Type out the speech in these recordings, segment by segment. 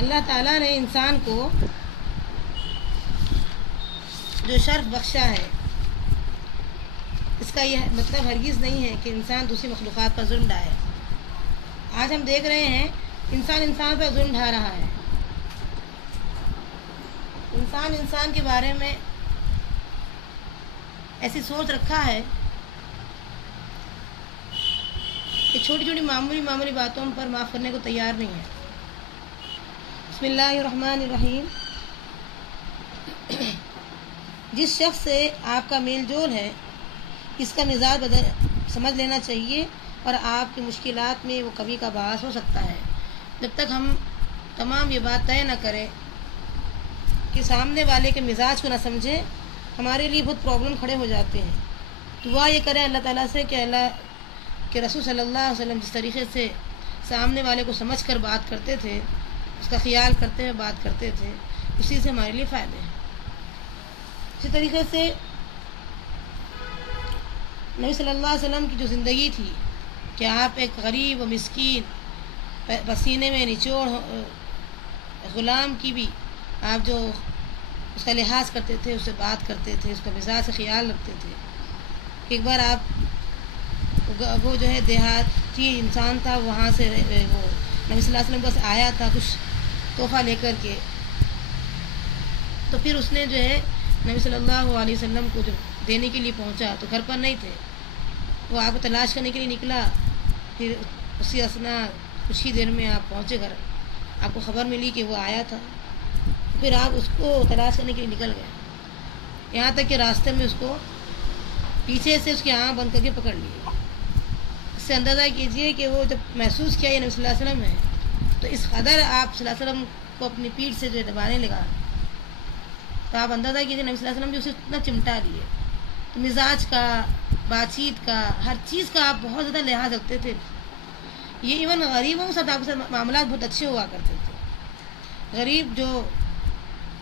اللہ تعالیٰ نے انسان کو جو شرف بخشا ہے، اس کا یہ مطلب ہرگز نہیں ہے کہ انسان دوسری مخلوقات پر ظلم ڈھائے۔ آج ہم دیکھ رہے ہیں انسان پر ظلم ڈھا رہا ہے، انسان کے بارے میں ایسی سوچ رکھا ہے کہ چھوٹی چھوٹی معمولی باتوں پر معاف کرنے کو تیار نہیں ہے۔ بسم اللہ الرحمن الرحیم۔ جس شخص سے آپ کا میل جول ہے، اس کا مزاج سمجھ لینا چاہیے، اور آپ کی مشکلات میں وہ کبھی کا باعث ہو سکتا ہے۔ جب تک ہم تمام یہ بات طے نہ کریں کہ سامنے والے کے مزاج کو نہ سمجھیں، ہمارے لیے بہت پرابلم کھڑے ہو جاتے ہیں۔ دعا یہ کریں اللہ تعالیٰ سے کہ اللہ کے رسول صلی اللہ علیہ وسلم جس طریقے سے سامنے والے کو سمجھ کر بات کرتے تھے، اس کا خیال کرتے ہوئے بات کرتے تھے، اسی سے ہمارے لیے فائدے ہیں۔ اسی طریقے سے نبی صلی اللہ علیہ وسلم کی جو زندگی تھی کہ آپ ایک غریب و مسکین پسینے میں نچوڑ غلام کی بھی آپ جو اس کا لحاظ کرتے تھے، اس سے بات کرتے تھے، اس کا مزاج سے خیال رکھتے تھے۔ ایک بار آپ وہ جو ہے دیہاتی انسان تھا، وہاں سے وہ نبی صلی اللہ علیہ وسلم بس آیا تھا کچھ تحفہ لے کر کے، تو پھر اس نے جو ہے نبی صلی اللہ علیہ وسلم کو جو دینے کے لیے پہنچا تو گھر پر نہیں تھے، وہ آپ کو تلاش کرنے کے لیے نکلا۔ پھر اسی اثنا کچھ ہی دیر میں آپ پہنچے گھر، آپ کو خبر ملی کہ وہ آیا تھا، پھر آپ اس کو تلاش کرنے کے لیے نکل گئے، یہاں تک کہ راستے میں اس کو پیچھے سے اس کی آنکھ بند کر کے پکڑ لیے۔ اس سے اندازہ کیجئے کہ وہ جب محسوس کیا یہ نبی صلی اللہ علیہ وسلم ہے، تو اس قدر آپ صلی اللہ علیہ وسلم کو اپنی پیٹھ سے جو دبانے لگا، تو آپ اندازہ کیجئے نبی صلی اللہ علیہ وسلم جو اسے اتنا چمٹا دیے۔ تو مزاج کا، بات چیت کا، ہر چیز کا آپ بہت زیادہ لحاظ رکھتے تھے۔ یہ ایون غریبوں کے ساتھ آپ کے ساتھ معاملات بہت اچھے ہوا کرتے تھے۔ غریب جو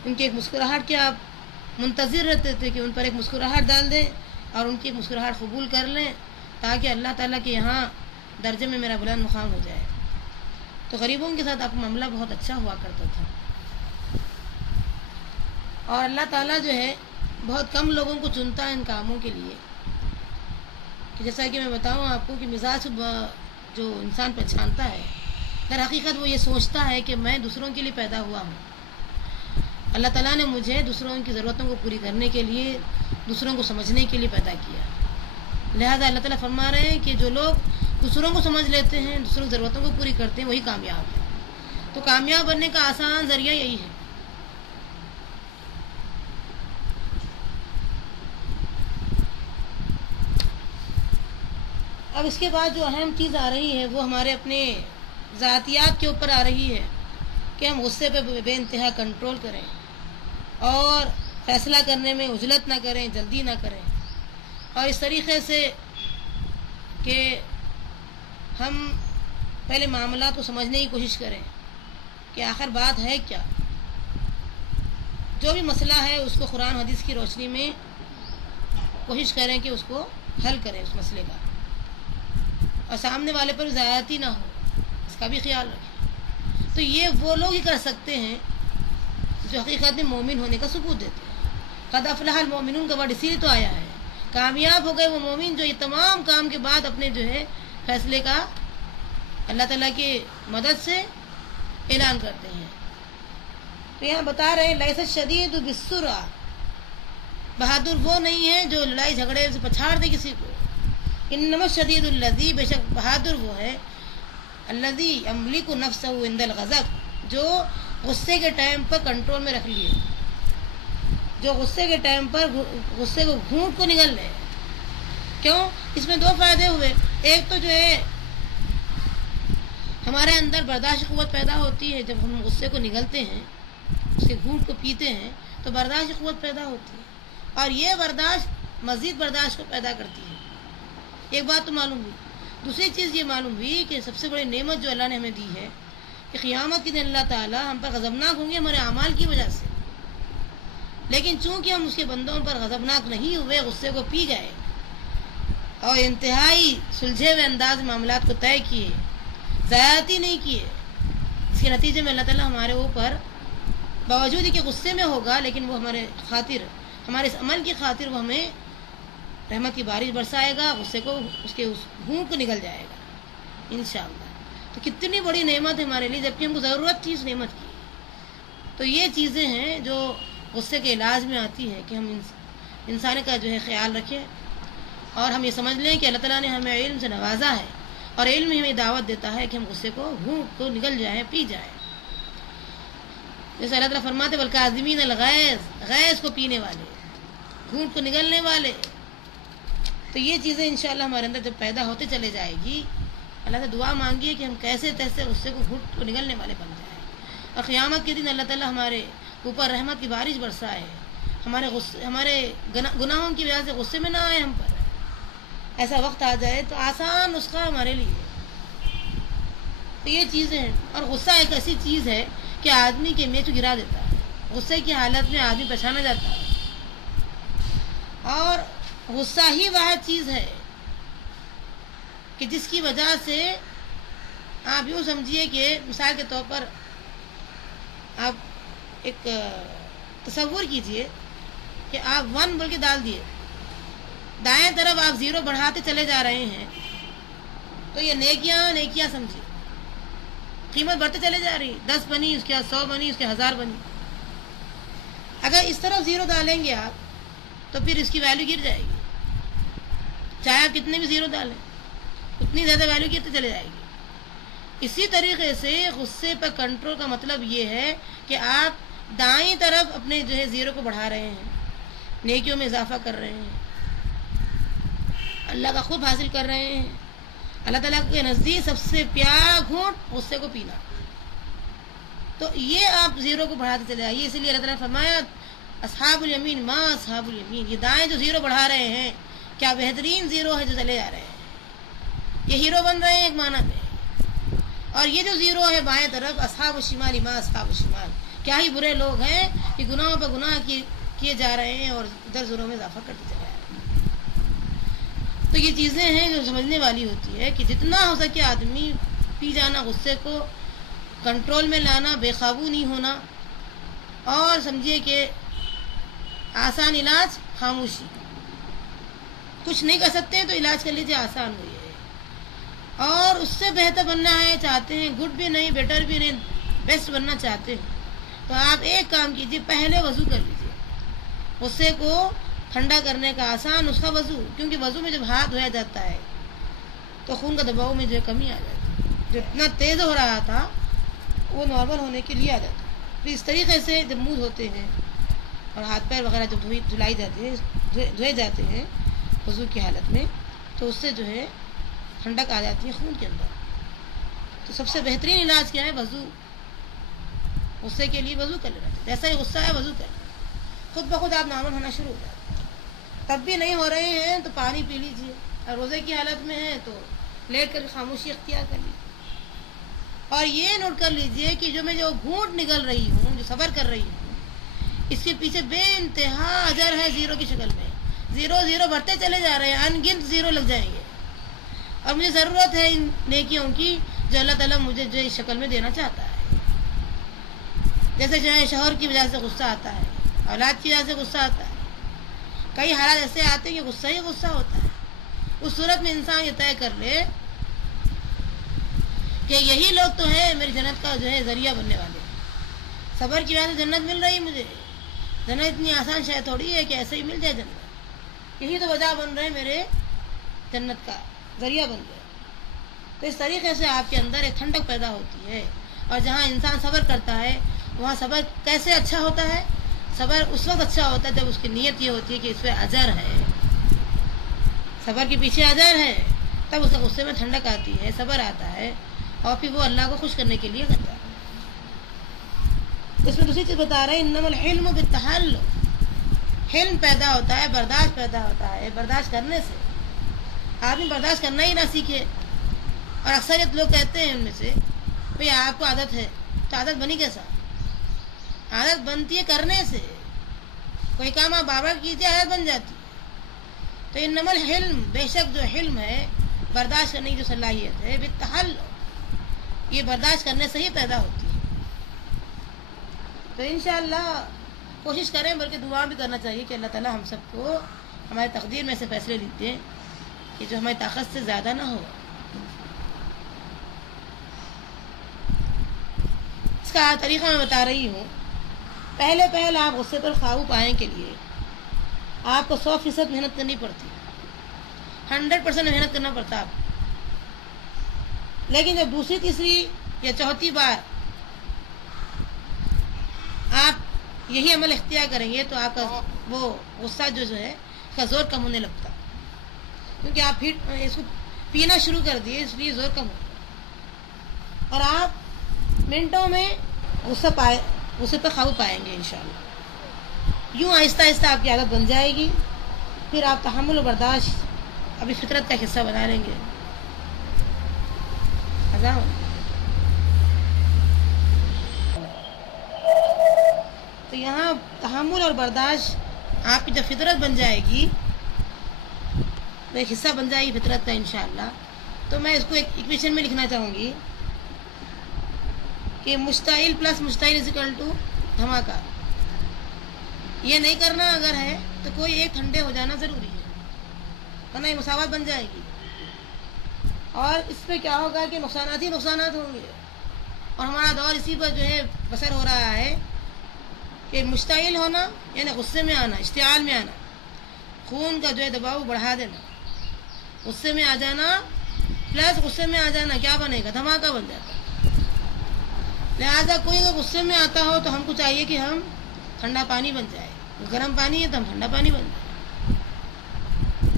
ان کی ایک مسکراہٹ کے آپ منتظر رہتے تھے کہ ان پر ایک مسکراہٹ ڈال دیں اور ان کی ایک مسکراہٹ قبول کر لیں، تاکہ اللہ تعالیٰ کے یہاں درجے میں میرا بلند مقام ہو جائے۔ تو غریبوں کے ساتھ آپ کا معاملہ بہت اچھا ہوا کرتا تھا، اور اللہ تعالیٰ جو ہے بہت کم لوگوں کو چنتا ہے ان کاموں کے لیے، کہ جیسا کہ میں بتاؤں آپ کو کہ مزاج جو انسان پہچانتا ہے، در حقیقت وہ یہ سوچتا ہے کہ میں دوسروں کے لیے پیدا ہوا ہوں، اللہ تعالیٰ نے مجھے دوسروں کی ضرورتوں کو پوری کرنے کے لیے، دوسروں کو سمجھنے کے لیے پیدا کیا۔ لہذا اللہ تعالیٰ فرما رہے ہیں کہ جو لوگ دوسروں کو سمجھ لیتے ہیں، دوسروں کی ضرورتوں کو پوری کرتے ہیں، وہی کامیاب ہیں۔ تو کامیاب بننے کا آسان ذریعہ یہی ہے۔ اب اس کے بعد جو اہم چیز آ رہی ہے وہ ہمارے اپنے ذاتیات کے اوپر آ رہی ہے کہ ہم غصے پہ بے انتہا کنٹرول کریں، اور فیصلہ کرنے میں عجلت نہ کریں، جلدی نہ کریں، اور اس طریقے سے کہ ہم پہلے معاملات کو سمجھنے کی کوشش کریں کہ آخر بات ہے کیا۔ جو بھی مسئلہ ہے اس کو قرآن حدیث کی روشنی میں کوشش کریں کہ اس کو حل کریں اس مسئلے کا، اور سامنے والے پر زیادتی نہ ہو، اس کا بھی خیال رکھیں۔ تو یہ وہ لوگ ہی کر سکتے ہیں جو حقیقت میں مومن ہونے کا ثبوت دیتے ہیں۔ قد افلح المؤمنون کا ورڈ اسی لیے تو آیا ہے، کامیاب ہو گئے وہ مومن جو یہ تمام کام کے بعد اپنے جو ہے فیصلے کا اللہ تعالیٰ کی مدد سے اعلان کرتے ہیں۔ تو یہاں بتا رہے ہیں لیس الشدید بالسرعہ، بہادر وہ نہیں ہے جو لڑائی جھگڑے سے پچھاڑ دے کسی کو۔ انما الشدید الذی، بے شک بہادر وہ ہے، الذی یملک نفسہ عند الغضب، جو غصے کے ٹائم پر کنٹرول میں رکھ لیے، جو غصے کے ٹائم پر غصے کو گھونٹ کو نگل لے۔ کیوں؟ اس میں دو فائدے ہوئے۔ ایک تو جو ہے ہمارے اندر برداشت قوت پیدا ہوتی ہے، جب ہم غصے کو نگلتے ہیں، اس کے گھونٹ کو پیتے ہیں تو برداشت قوت پیدا ہوتی ہے، اور یہ برداشت مزید برداشت کو پیدا کرتی ہے۔ ایک بات تو معلوم ہوئی۔ دوسری چیز یہ معلوم ہوئی کہ سب سے بڑی نعمت جو اللہ نے ہمیں دی ہے کہ قیامت کے دن اللہ تعالیٰ ہم پر غضبناک ہوں گے ہمارے اعمال کی وجہ سے، لیکن چونکہ ہم اس کے بندوں پر غضبناک نہیں ہوئے، غصے کو پی گئے اور انتہائی سلجھے ہوئے انداز معاملات کو طے کیے، زیادتی نہیں کیے، اس کے نتیجے میں اللہ تعالیٰ ہمارے اوپر باوجود ہی کہ غصے میں ہوگا لیکن وہ ہمارے خاطر، ہمارے اس عمل کی خاطر وہ ہمیں رحمت کی بارش برسائے گا، غصے کو اس کے بھوک کو نکل جائے گا انشاءاللہ۔ تو کتنی بڑی نعمت ہے ہمارے لیے، جبکہ ہم کو ضرورت تھی اس نعمت کی۔ تو یہ چیزیں ہیں جو غصے کے علاج میں آتی ہے کہ ہم انسان کا جو ہے خیال رکھیں، اور ہم یہ سمجھ لیں کہ اللہ تعالیٰ نے ہمیں علم سے نوازا ہے، اور علم ہی ہمیں دعوت دیتا ہے کہ ہم غصے کو بھوک کو نکل جائیں، پی جائیں۔ جیسے اللہ تعالیٰ فرماتے والکاظمین الغیظ، غیظ کو پینے والے، گھونٹ کو نگلنے والے۔ تو یہ چیزیں انشاءاللہ ہمارے اندر جب پیدا ہوتے چلے جائے گی، اللہ سے دعا مانگیے کہ ہم کیسے تیسے غصے کو گھونٹ کو نگلنے والے بن جائیں، اور قیامت کے دن اللہ تعالیٰ ہمارے اوپر رحمت کی بارش برسائے، ہمارے گناہوں کی وجہ سے غصے میں نہ آئے ہم پر، ایسا وقت آ جائے تو آسان نسخہ ہمارے لیے۔ تو یہ چیزیں ہیں، اور غصہ ایک ایسی چیز ہے کہ آدمی کے میچ گرا دیتا ہے، غصے کی حالت میں آدمی پہچانا جاتا ہے، اور غصہ ہی وہ چیز ہے کہ جس کی وجہ سے آپ یوں سمجھیے کہ مثال کے طور پر آپ ایک تصور کیجئے کہ آپ 1 بول کے ڈال دیے، دائیں طرف آپ 0 بڑھاتے چلے جا رہے ہیں، تو یہ نیکیاں سمجھیے، قیمت بڑھتے چلے جا رہی، 10 بنی، اس کے بعد 100 بنی، اس کے 1000 بنی۔ اگر اس طرف 0 ڈالیں گے آپ تو پھر اس کی ویلیو گر جائے گی، چاہے آپ کتنے بھی 0 ڈالیں اتنی زیادہ ویلیو گرتے چلے جائے گی۔ اسی طریقے سے غصے پر کنٹرول کا مطلب یہ ہے کہ آپ دائیں طرف اپنے جو ہے 0 کو بڑھا رہے ہیں، نیکیوں میں اضافہ کر رہے ہیں، اللہ کا خوب حاصل کر رہے ہیں۔ اللہ تعالیٰ کے نزدیک سب سے پیارا گھونٹ غصے کو پینا، تو یہ آپ 0 کو بڑھاتے چلے جائیے۔ اسی لیے اللہ تعالیٰ نے فرمایا اصحاب الیمین ما اصحاب الیمین، یہ دائیں جو 0 بڑھا رہے ہیں کیا بہترین 0 ہے جو چلے جا رہے ہیں، یہ ہیرو بن رہے ہیں ایک معنی میں۔ اور یہ جو 0 ہے بائیں طرف اصحاب الشمال ما اصحاب الشمال، کیا ہی برے لوگ ہیں کہ گناہوں پر گناہ کیے جا رہے ہیں اور ادھر 0 میں اضافہ کرتے چلے جا رہے ہیں۔ تو یہ چیزیں ہیں جو سمجھنے والی ہوتی ہے کہ جتنا ہو سکے آدمی پی جانا، غصے کو کنٹرول میں لانا، بے قابو نہیں ہونا، اور سمجھیے کہ آسان علاج خاموشی، کچھ نہیں کر سکتے تو علاج کر لیجیے، آسان ہوئی ہے، اور اس سے بہتر بننا ہے چاہتے ہیں، گڈ بھی نہیں بیٹر بھی نہیں، بیسٹ بننا چاہتے ہیں تو آپ ایک کام کیجیے، پہلے وضو کر لیجیے، غصے کو ٹھنڈا کرنے کا آسان نسخہ وضو، کیونکہ وضو میں جب ہاتھ دھویا جاتا ہے تو خون کا دباؤ میں جو ہے کمی آ جاتی ہے، جو اتنا تیز ہو رہا تھا وہ نارمل ہونے کے لیے آ جاتا ہے۔ پھر اس طریقے سے جب منہ دھوتے ہیں اور ہاتھ پیر وغیرہ جب دھوئے جاتے ہیں وضو کی حالت میں، تو اس سے جو ہے ٹھنڈک آ جاتی ہے خون کے اندر۔ تو سب سے بہترین علاج کیا ہے؟ وضو، غصے کے لیے وضو کر لینا چاہیے، جیسا ہی غصہ ہے وضو کر لینا، خود بخود آپ نارمل ہونا شروع ہو جاتے ہیں۔ تب بھی نہیں ہو رہے ہیں تو پانی پی لیجیے، اور روزے کی حالت میں ہے تو لیٹ کر خاموشی اختیار کر لیجیے، اور یہ نوٹ کر لیجیے کہ جو میں جو گھونٹ نگل رہی ہوں، جو صبر کر رہی ہوں، اس کے پیچھے بے انتہا اجر ہے 0 کی شکل میں، 0 بڑھتے چلے جا رہے ہیں، ان گنت 0 لگ جائیں گے، اور مجھے ضرورت ہے ان نیکیوں کی جو اللہ تعالیٰ مجھے جو اس شکل میں دینا چاہتا ہے۔ جیسے جو ہے شوہر کی وجہ سے غصہ آتا ہے، اولاد کی وجہ سے غصہ آتا ہے، کئی حالات ایسے آتے ہیں کہ غصہ ہی غصہ ہوتا ہے۔ اس صورت میں انسان یہ طے کر لے کہ یہی لوگ تو ہیں میری جنت کا جو ہے ذریعہ بننے والے، صبر کی وجہ سے جنت مل رہی مجھے، جنت اتنی آسان شاید تھوڑی ہے کہ ایسے ہی مل جائے جنت، یہی تو وجہ بن رہے میرے جنت کا ذریعہ بن گئے۔ تو اس طریقے سے آپ کے اندر ایک ٹھنڈک پیدا ہوتی ہے، اور جہاں انسان صبر کرتا ہے وہاں صبر کیسے اچھا ہوتا ہے؟ صبر اس وقت اچھا ہوتا ہے جب اس کی نیت یہ ہوتی ہے کہ اس پہ اجر ہے، صبر کے پیچھے اجر ہے، تب اس کے غصے میں ٹھنڈک آتی ہے، صبر آتا ہے، اور پھر وہ اللہ کو خوش کرنے کے لیے کرتا ہے۔ اس میں دوسری چیز بتا رہے ہیں انما الحلم بالتحلم، حلم پیدا ہوتا ہے، برداشت پیدا ہوتا ہے برداشت کرنے سے۔ آدمی برداشت کرنا ہی نہ سیکھے، اور اکثریت لوگ کہتے ہیں ان میں سے بھئی آپ کو عادت ہے، تو عادت بنی کیسا؟ عادت بنتی ہے کرنے سے، کوئی کام آپ بار بار کیجیے عادت بن جاتی ہے۔ تو انما الحلم، بے شک جو حلم ہے، برداشت کرنے کی جو صلاحیت ہے، بالتحلم، یہ برداشت کرنے سے ہی پیدا ہوتی ہے۔ تو انشاءاللہ کوشش کریں، بلکہ دعا بھی کرنا چاہیے کہ اللہ تعالیٰ ہم سب کو ہماری تقدیر میں سے فیصلے لیتے ہیں کہ جو ہماری طاقت سے زیادہ نہ ہو۔ اس کا طریقہ میں بتا رہی ہوں۔ پہلے آپ غصے پر قابو پانے کے لیے آپ کو 100% محنت کرنی پڑتی، 100% محنت کرنا پڑتا آپ، لیکن جب دوسری تیسری یا چوتھی بار آپ یہی عمل اختیار کریں گے تو آپ کا وہ غصہ جو ہے اس کا زور کم ہونے لگتا، کیونکہ آپ پھر اس کو پینا شروع کر دیے، اس لیے زور کم ہو، اور آپ منٹوں میں غصے پر قابو پائیں گے انشاءاللہ۔ یوں آہستہ آہستہ آپ کی عادت بن جائے گی، پھر آپ تحمل و برداشت ابھی فطرت کا حصہ بنا لیں گے۔ تو یہاں تحمل اور برداشت آپ کی جب فطرت بن جائے گی، ایک حصہ بن جائے گی فطرت کا انشاءاللہ، تو میں اس کو ایک ایکویشن میں لکھنا چاہوں گی کہ مشتعل پلس مشتعل = دھماکہ۔ یہ نہیں کرنا اگر ہے تو کوئی ایک ٹھنڈے ہو جانا ضروری ہے، ورنہ یہ مساوات بن جائے گی، اور اس پہ کیا ہوگا کہ نقصانات ہی نقصانات ہوں گے، اور ہمارا دور اسی پر جو ہے بسر ہو رہا ہے کہ مشتعل ہونا یعنی غصے میں آنا، اشتعال میں آنا، خون کا جو ہے دباؤ بڑھا دینا، غصے میں آ جانا پلس غصے میں آ جانا کیا بنے گا؟ دھماکہ بن جاتا ہے۔ لہذا کوئی اگر غصے میں آتا ہو تو ہم کو چاہیے کہ ہم ٹھنڈا پانی بن جائے، گرم پانی ہے تو ہم ٹھنڈا پانی بن جائے۔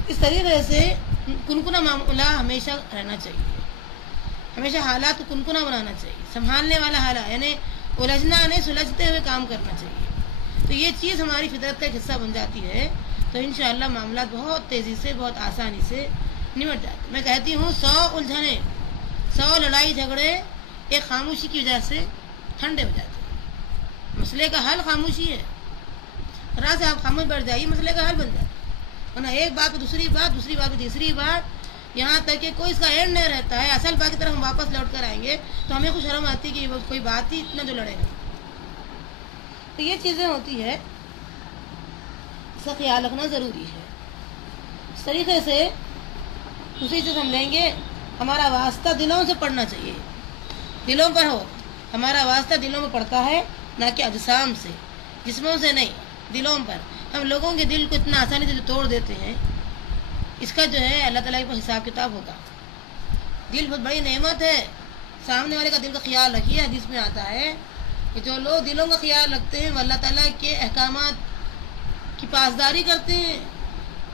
اس طریقے سے کنکنا معاملہ ہمیشہ رہنا چاہیے، ہمیشہ حالات کو کنکنا بنانا چاہیے، سنبھالنے والا حالات یعنی الجھنا نہیں، سلجھتے ہوئے کام کرنا چاہیے۔ تو یہ چیز ہماری فطرت کا ایک حصہ بن جاتی ہے تو انشاءاللہ معاملات بہت تیزی سے، بہت آسانی سے نمٹ جاتے۔ میں کہتی ہوں 100 الجھنیں، 100 لڑائی جھگڑے ایک خاموشی کی وجہ سے ٹھنڈے ہو جاتے ہیں۔ مسئلے کا حل خاموشی ہے، ذرا سے آپ خاموش بیٹھ جائیے، مسئلے کا حل بن جاتا ہے، ورنہ ایک بات پہ دوسری بات، دوسری بات پہ تیسری بات، یہاں تک کہ کوئی اس کا اینڈ نہیں رہتا ہے۔ اصل بات کی طرف ہم واپس لوٹ کر آئیں گے تو ہمیں کچھ شرم آتی ہے کہ کوئی بات ہی اتنا جو لڑے گا۔ تو یہ چیزیں ہوتی ہے، اس کا خیال رکھنا ضروری ہے۔ اس طریقے سے دوسری چیز ہم لیں گے، ہمارا واسطہ دلوں سے پڑنا چاہیے، دلوں پر ہو، ہمارا واسطہ دلوں میں پڑتا ہے، نہ کہ اجسام سے، جسموں سے نہیں، دلوں پر۔ ہم لوگوں کے دل کو اتنا آسانی سے توڑ دیتے ہیں، اس کا جو ہے اللہ تعالیٰ کے پاس حساب کتاب ہوگا۔ دل بہت بڑی نعمت ہے، سامنے والے کا دل کا خیال رکھیے۔ حدیث میں آتا ہے کہ جو لوگ دلوں کا خیال رکھتے ہیں وہ اللہ تعالیٰ کے احکامات کی پاسداری کرتے ہیں۔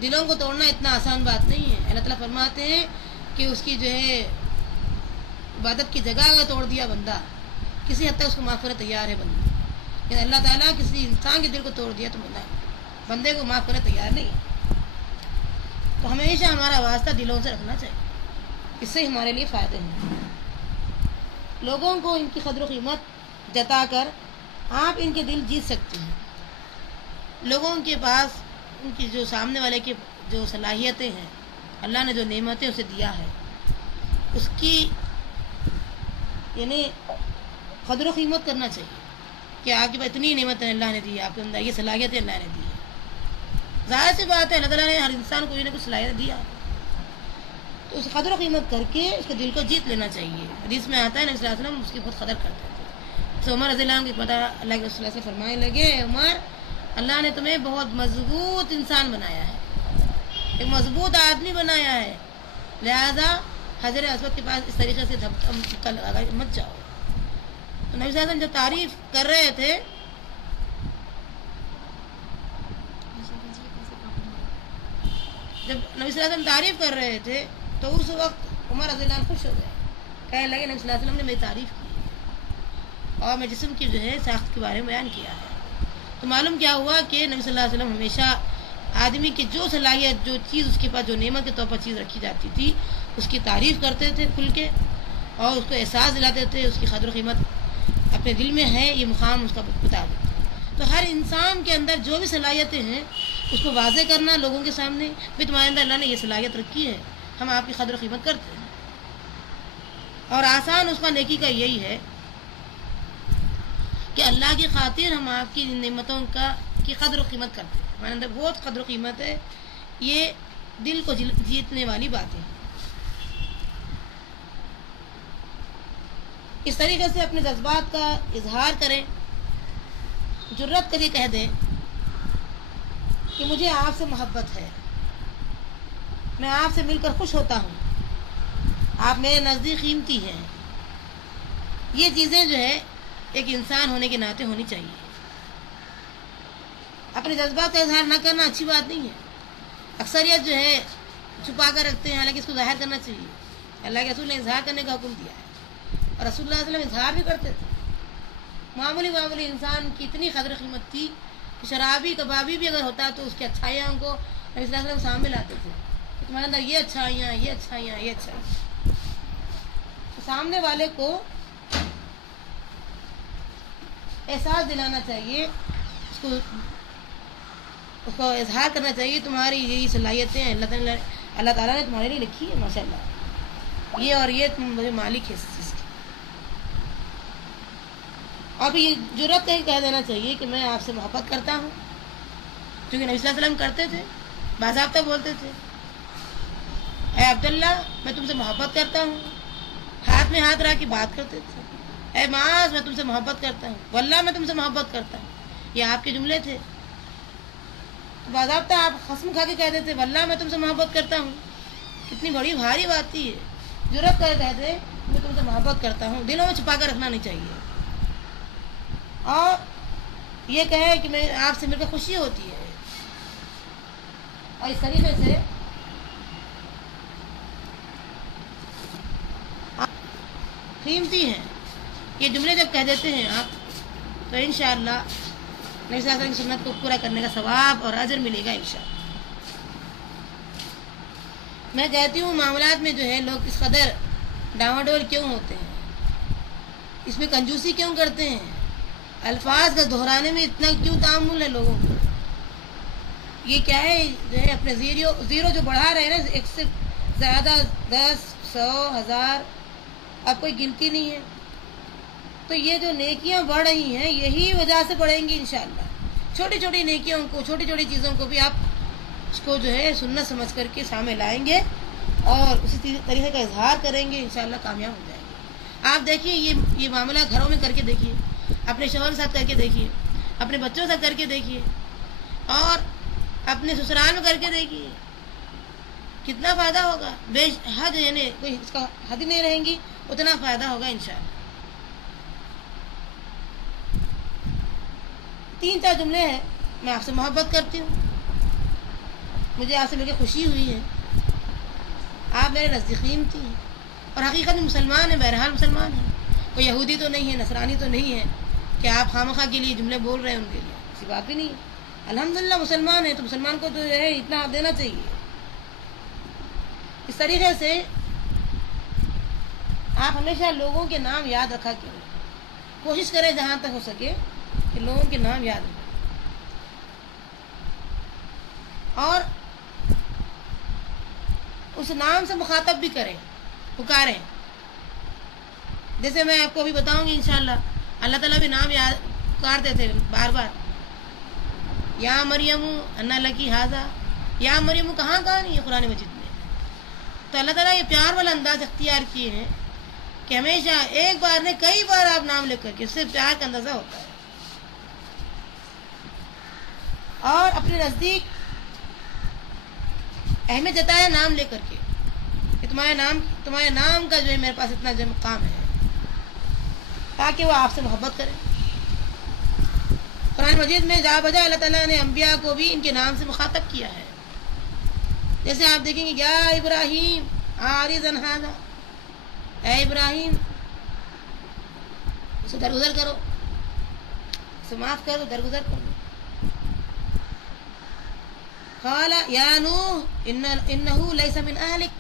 دلوں کو توڑنا اتنا آسان بات نہیں ہے۔ اللہ تعالیٰ فرماتے ہیں کہ اس کی جو ہے عبادت کی جگہ اگر توڑ دیا بندہ، کسی حد تک اس کو معاف کرنے تیار ہے بندہ، لیکن اللہ تعالیٰ کسی انسان کے دل کو توڑ دیا تو بندے کو معاف کرنے تیار نہیں ہے۔ تو ہمیشہ ہمارا واسطہ دلوں سے رکھنا چاہیے، اس سے ہمارے لیے فائدے ہیں۔ لوگوں کو ان کی قدر و قیمت جتا کر آپ ان کے دل جیت سکتے ہیں۔ لوگوں کے پاس ان کی جو سامنے والے کی جو صلاحیتیں ہیں، اللہ نے جو نعمتیں اسے دیا ہے، اس کی یعنی قدر و قیمت کرنا چاہیے کہ آپ کے پاس اتنی نعمتیں اللہ نے دی، آپ کے اندر یہ صلاحیتیں اللہ نے دی ہے۔ ظاہر سی بات ہے اللہ تعالیٰ نے ہر انسان کو یہ نہ کچھ صلاحیت دیا، تو اس قدر و قیمت کر کے اس کے دل کو جیت لینا چاہیے۔ حدیث میں آتا ہے نبی صلی اللہ علیہ وسلم اس کی بہت قدر کرتے تھے۔ تو عمر رضی اللہ عنہ کی پتہ اللہ کے رسول سے فرمانے لگے، عمر اللہ نے تمہیں بہت مضبوط انسان بنایا ہے، ایک مضبوط آدمی بنایا ہے، لہذا حجر اسود کے پاس اس طریقے سے دھکا لگا مت جاؤ۔ تو نبی صلی اللہ علیہ وسلم جب تعریف کر رہے تھے، جب نبی صلی اللہ علیہ وسلم تعریف کر رہے تھے تو اس وقت عمر رضی اللہ عنہ خوش ہو گئے، کہنے لگے نبی صلی اللہ علیہ وسلم نے میری تعریف کی ہے اور میں جسم کی جو ہے ساخت کے بارے میں بیان کیا ہے۔ تو معلوم کیا ہوا کہ نبی صلی اللہ علیہ وسلم ہمیشہ آدمی کی جو صلاحیت، جو چیز اس کے پاس جو نعمت کے طور پر چیز رکھی جاتی تھی، اس کی تعریف کرتے تھے کھل کے، اور اس کو احساس دلاتے تھے، اس کی قدر و قیمت اپنے دل میں ہے، یہ مقام اس کا بتا دیتے۔ تو ہر انسان کے اندر جو بھی صلاحیتیں ہیں اس کو واضح کرنا لوگوں کے سامنے، بھی تمہارے اندر اللہ نے یہ صلاحیت رکھی ہے، ہم آپ کی قدر و قیمت کرتے ہیں۔ اور آسان اس کا نیکی کا یہی ہے کہ اللہ کی خاطر ہم آپ کی نعمتوں کی قدر و قیمت کرتے ہیں. ہمارے اندر بہت قدر و قیمت ہے. یہ دل کو جیتنے والی بات ہے. اس طریقے سے اپنے جذبات کا اظہار کریں. جرأت کر کے کہہ دیں کہ مجھے آپ سے محبت ہے, میں آپ سے مل کر خوش ہوتا ہوں, آپ میرے نزدیک قیمتی ہیں. یہ چیزیں جو ہے ایک انسان ہونے کے ناطے ہونی چاہیے. اپنے جذبات کا اظہار نہ کرنا اچھی بات نہیں ہے. اکثریت جو ہے چھپا کر رکھتے ہیں, حالانکہ اس کو ظاہر کرنا چاہیے. اللہ کے رسول نے اظہار کرنے کا حکم دیا ہے, اور رسول اللہ علیہ وسلم اظہار بھی کرتے تھے. معمولی انسان کی اتنی قدر قیمت تھی کہ شرابی کبابی بھی اگر ہوتا تو اس کی اچھائیاں ان کو نبی صلی اللہ علیہ وسلم سامنے لاتے تھے. تمہارے اندر یہ اچھائیاں, یہ اچھائیاں, یہ اچھائیاں. سامنے والے کو احساس دلانا چاہیے, اس کو اظہار کرنا چاہیے تمہاری یہی صلاحیتیں اللہ تعالیٰ نے تمہارے لیے لکھی ہے ماشاء اللہ, یہ اور یہ تم مجھے مالک ہے اس چیز کی. اور یہ جرأت کہہ دینا چاہیے کہ میں آپ سے محبت کرتا ہوں, کیونکہ نبی صلی اللہ علیہ وسلم کرتے تھے, باضابطہ بولتے تھے, اے عبداللہ میں تم سے محبت کرتا ہوں. ہاتھ میں ہاتھ رکھ کے بات کرتے تھے. اے معاذ میں تم سے محبت کرتا ہوں, واللہ میں تم سے محبت کرتا ہوں. یہ آپ کے جملے تھے. تو باضابطہ آپ قسم کھا کے کہتے تھے واللہ میں تم سے محبت کرتا ہوں. کتنی بڑی بھاری بات تھی ہے. جرأت کر کہتے میں تم سے محبت کرتا ہوں, دلوں میں چھپا کر رکھنا نہیں چاہیے. اور یہ کہے کہ میں آپ سے مل کر خوشی ہوتی ہے. اور اس طریقے سے قیمتی ہیں یہ جملے جب کہہ دیتے ہیں آپ, تو انشاءاللہ نبی صلی اللہ علیہ وسلم کی سنت کو پورا کرنے کا ثواب اور اجر ملے گا انشاءاللہ. میں کہتی ہوں معاملات میں جو ہے لوگ اس قدر ڈاواڈول کیوں ہوتے ہیں, اس میں کنجوسی کیوں کرتے ہیں, الفاظ کا دہرانے میں اتنا کیوں تعامل ہے لوگوں کو. یہ کیا ہے جو ہے اپنے زیرو جو بڑھا رہے ہیں نا, ایک سے زیادہ 10, 100, 1000, اب کوئی گنتی نہیں ہے. تو یہ جو نیکیاں بڑھ رہی ہیں یہی وجہ سے بڑھیں گی انشاءاللہ. چھوٹی چھوٹی نیکیوں کو, چھوٹی چھوٹی چیزوں کو بھی آپ اس کو جو ہے سنت سمجھ کر کے سامنے لائیں گے اور اسی طریقے کا اظہار کریں گے, انشاءاللہ کامیاب ہو جائیں گے. آپ دیکھیے یہ معاملہ گھروں میں کر کے دیکھیے, اپنے شوہر کے ساتھ کر کے دیکھیے, اپنے بچوں کے ساتھ کر کے دیکھیے, اور اپنے سسرال میں کر کے دیکھیے, کتنا فائدہ ہوگا. بے حد یعنی کوئی اس کا حد نہیں رہیں گی, اتنا فائدہ ہوگا انشاءاللہ. 3-4 جملے ہیں. میں آپ سے محبت کرتی ہوں, مجھے آپ سے مل کے خوشی ہوئی ہے, آپ میرے نزدیک قیمتی ہیں, اور حقیقت میں مسلمان ہیں, بہرحال مسلمان ہیں, کوئی یہودی تو نہیں ہے, نصرانی تو نہیں ہے کہ آپ خامخواہ کے لیے جملے بول رہے ہیں ان کے لیے. ایسی بات بھی نہیں ہے. الحمدللہ مسلمان ہیں, تو مسلمان کو تو جو ہے اتنا آپ دینا چاہیے. اس طریقے سے آپ ہمیشہ لوگوں کے نام یاد رکھا کریں, کوشش کریں جہاں تک ہو سکے کہ لوگوں کے نام یاد رکھیں, اور اس نام سے مخاطب بھی کریں, پکاریں. جیسے میں آپ کو ابھی بتاؤں گی انشاءاللہ, اللہ تعالیٰ بھی نام یاد پکارتے تھے بار بار. یا مریم انا لکی ھذا, یا مریم کہاں نہیں ہے قرآن مجید میں. تو اللہ تعالیٰ یہ پیار والا انداز اختیار کیے ہیں کہ ہمیشہ ایک بار نہیں کئی بار آپ نام لے کر کے, اس سے پیار کا اندازہ ہوتا ہے. اور اپنے نزدیک اہمیت جتایا نام لے کر کے کہ تمہارے نام کا جو ہے میرے پاس اتنا جو مقام ہے, تاکہ وہ آپ سے محبت کریں. قرآن مجید میں جا بجا اللہ تعالیٰ نے انبیاء کو بھی ان کے نام سے مخاطب کیا ہے. جیسے آپ دیکھیں گے یا ابراہیم عارضا ھذا, اے ابراہیم اسے درگزر کرو, اسے معاف کرو, درگزر کرو. قال یا نوح انہ لیس من اہلک,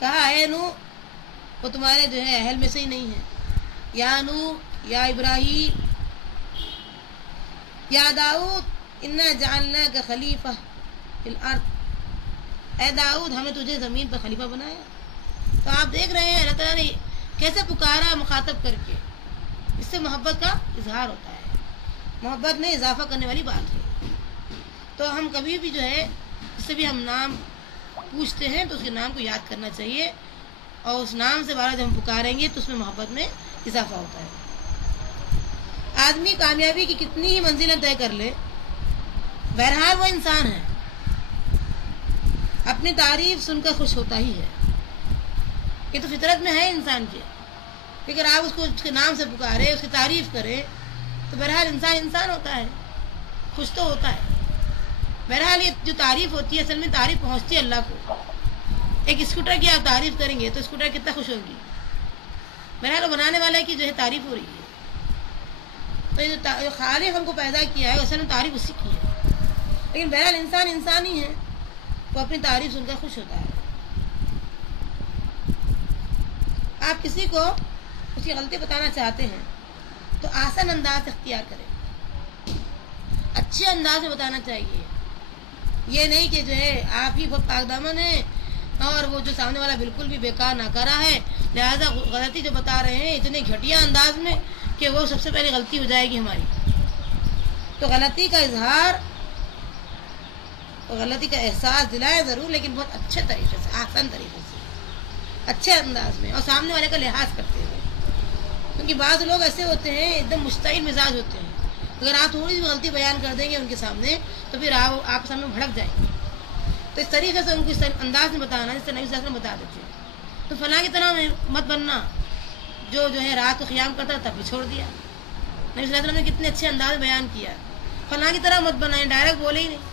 کہا اے نوح وہ تمہارے جو ہے اہل میں سے ہی نہیں ہے. یا نوح, یا ابراہیم, یا داؤد انا جعلناک خلیفہ فی الارض, اے داؤد ہمیں تجھے زمین پر خلیفہ بنایا. تو آپ دیکھ رہے ہیں اللہ تعالیٰ نے کیسے پکارا مخاطب کر کے, اس سے محبت کا اظہار ہوتا ہے، محبت میں اضافہ کرنے والی بات ہے۔ تو ہم کبھی بھی جو ہے جس سے بھی ہم نام پوچھتے ہیں تو اس کے نام کو یاد کرنا چاہیے، اور اس نام سے بارہ جب ہم پکاریں گے تو اس میں محبت میں اضافہ ہوتا ہے۔ آدمی کامیابی کی کتنی ہی منزلیں طے کر لے، بہرحال وہ انسان ہے، اپنی تعریف سن کر خوش ہوتا ہی ہے۔ یہ تو فطرت میں ہے انسان کے، اگر آپ اس کے نام سے پکارے، اس کی تعریف کرے تو بہرحال انسان ہوتا ہے، خوش تو ہوتا ہے۔ بہرحال یہ جو تعریف ہوتی ہے اصل میں تعریف پہنچتی ہے اللہ کو۔ ایک اسکوٹر کی آپ تعریف کریں گے تو اسکوٹر کتنا خوش ہوگی، بہرحال وہ بنانے والے کی جو ہے تعریف ہو رہی ہے۔ تو یہ جو خالق ہم کو پیدا کیا ہے اصل میں تعریف اسی کی ہے، لیکن بہرحال انسان ہی ہے، وہ اپنی تعریف سن کر خوش ہوتا ہے۔ آپ کسی کو اس کی غلطی بتانا چاہتے ہیں تو آسان انداز اختیار کریں، اچھے انداز میں بتانا چاہیے۔ یہ نہیں کہ جو ہے آپ ہی بہت پاک دامن ہیں اور وہ جو سامنے والا بالکل بھی بیکار ناکارہ ہے، لہذا غلطی جو بتا رہے ہیں اتنے گھٹیا انداز میں کہ وہ سب سے پہلے غلطی ہو جائے گی ہماری۔ تو غلطی کا اظہار، غلطی کا احساس دلائے ضرور، لیکن بہت اچھے طریقے سے، آسان طریقے سے، اچھے انداز میں، اور سامنے والے کا لحاظ کرتے ہوئے۔ کیونکہ بعض لوگ ایسے ہوتے ہیں ایک دم مشتعل مزاج ہوتے ہیں، اگر آپ تھوڑی سی غلطی بیان کر دیں گے ان کے سامنے تو پھر آپ کے سامنے بھڑک جائیں گے۔ تو اس طریقے سے ان کو اس انداز میں بتانا جس سے نبی صلی اللہ علیہ وسلم بتا دیتے ہیں۔ تو فلاں کی طرح مت بننا جو ہے رات کو قیام کرتا تب بھی چھوڑ دیا۔ نبی صلی اللہ علیہ وسلم نے کتنے اچھے انداز میں بیان کیا، فلاں کی طرح مت بنائیں، ڈائریکٹ بولے ہی نہیں،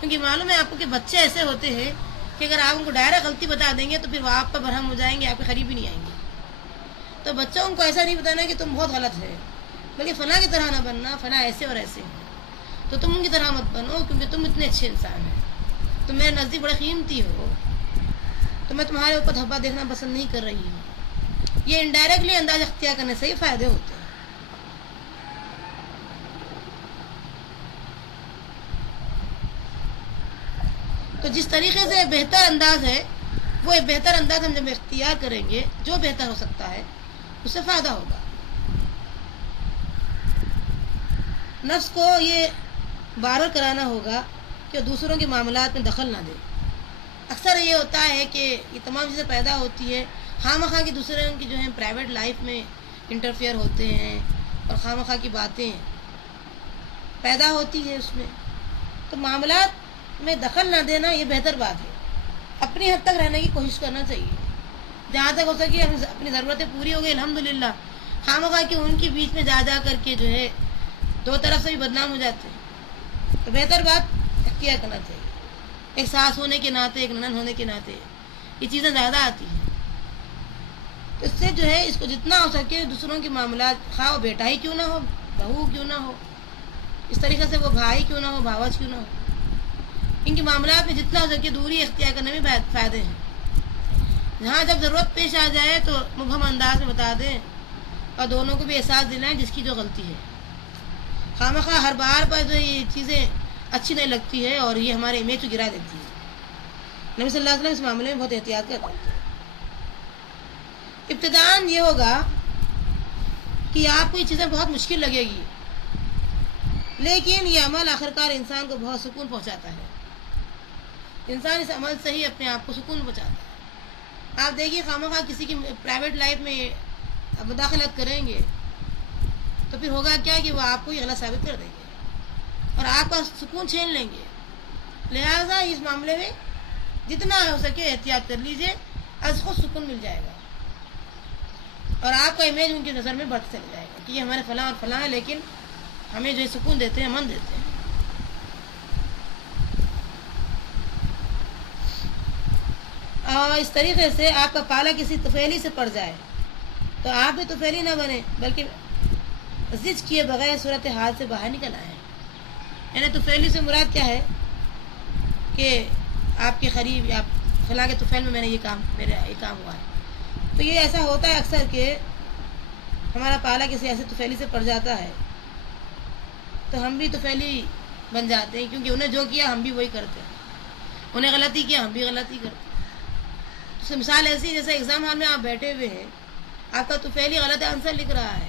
کیونکہ معلوم ہے آپ کو کہ بچے ایسے ہوتے ہیں کہ اگر آپ ان کو ڈائریکٹ غلطی بتا دیں گے تو پھر وہ آپ پر برہم ہو جائیں گے، آپ کے قریب ہی نہیں آئیں گے۔ تو بچوں کو ایسا نہیں بتانا کہ تم بہت غلط ہے، بلکہ فلاں کی طرح نہ بننا، فلاں ایسے اور ایسے ہیں تو تم ان کی طرح مت بنو، کیونکہ تم اتنے اچھے انسان ہیں، تم میرے نزدیک بڑے قیمتی ہو، تو میں تمہارے اوپر دھبا دیکھنا پسند نہیں کر رہی ہوں۔ یہ انڈائریکٹلی انداز اختیار کرنے سے ہی فائدے ہوتے ہیں۔ تو جس طریقے سے بہتر انداز ہے وہ ایک بہتر انداز ہم جب اختیار کریں گے جو بہتر ہو سکتا ہے اس سے فائدہ ہوگا۔ نفس کو یہ بار کرانا ہوگا کہ دوسروں کے معاملات میں دخل نہ دے۔ اکثر یہ ہوتا ہے کہ یہ تمام چیزیں پیدا ہوتی ہے خواہ مخواہ کی دوسروں کی جو ہے پرائیویٹ لائف میں انٹرفیئر ہوتے ہیں اور خواہ مخواہ کی باتیں پیدا ہوتی ہے اس میں۔ تو معاملات میں دخل نہ دینا یہ بہتر بات ہے، اپنی حد تک رہنے کی کوشش کرنا چاہیے، جہاں تک ہو سکے اپنی ضرورتیں پوری ہو گئی الحمدللہ۔ خواہ مخواہ کہ ان کے بیچ میں جا کر کے جو ہے دو طرف سے بھی بدنام ہو جاتے ہیں، تو بہتر بات اختیار کرنا چاہیے۔ ایک ساس ہونے کے ناطے، ایک ننن ہونے کے ناطے یہ چیزیں زیادہ آتی ہیں، تو اس سے جو ہے اس کو جتنا ہو سکے دوسروں کے معاملات، خواہ وہ بیٹا ہی کیوں نہ ہو، بہو کیوں نہ ہو، اس طریقے سے وہ بھائی کیوں نہ ہو، بھاوج کیوں نہ ہو، ان کے معاملات میں جتنا ہو سکے دوری اختیار کرنے میں فائدے ہیں۔ جہاں جب ضرورت پیش آ جائے تو مبہم انداز میں بتا دیں اور دونوں کو بھی احساس دلائیں جس کی جو غلطی ہے۔ خواہ مخواہ ہر بار پر جو یہ چیزیں اچھی نہیں لگتی ہے اور یہ ہمارے امیج کو گرا دیتی ہے۔ نبی صلی اللہ علیہ وسلم اس معاملے میں بہت احتیاط کرتے ہیں۔ ابتداءً یہ ہوگا کہ آپ کو یہ چیزیں بہت مشکل لگے گی، لیکن یہ عمل آخرکار انسان کو بہت سکون پہنچاتا ہے۔ انسان اس عمل سے ہی اپنے آپ کو سکون پہنچاتا ہے۔ آپ دیکھیے خواہ مخواہ کسی کی پرائیویٹ لائف میں مداخلت کریں گے تو پھر ہوگا کیا کہ وہ آپ کو ہی غلط ثابت کر دیں گے اور آپ کا سکون چھین لیں گے۔ لہٰذا اس معاملے میں جتنا ہو سکے احتیاط کر لیجئے، از خود سکون مل جائے گا اور آپ کا امیج ان کی نظر میں بڑھتا چلا جائے گا کہ یہ ہمارے فلاں اور فلاں ہے، لیکن ہمیں جو ہے سکون دیتے ہیں، من دیتے ہیں۔ اور اس طریقے سے آپ کا پالا کسی طفیلی سے پڑ جائے تو آپ بھی طفیلی نہ بنے بلکہ ضد کیے بغیر صورتحال سے باہر نکل آئے۔ یعنی طفیلی سے مراد کیا ہے کہ آپ کے قریب یا فلاں کے طفیل میں میرا یہ کام ہوا ہے، تو یہ ایسا ہوتا ہے اکثر کہ ہمارا پالا کسی ایسے طفیلی سے پڑ جاتا ہے تو ہم بھی طفیلی بن جاتے ہیں، کیونکہ انہیں جو کیا ہم بھی وہی کرتے ہیں، انہیں غلطی کیا ہم بھی غلطی کرتے ہیں۔ مثال ایسی جیسے ایگزام ہال میں آپ بیٹھے ہوئے ہیں، آپ کا طفیلی غلط آنسر لکھ رہا ہے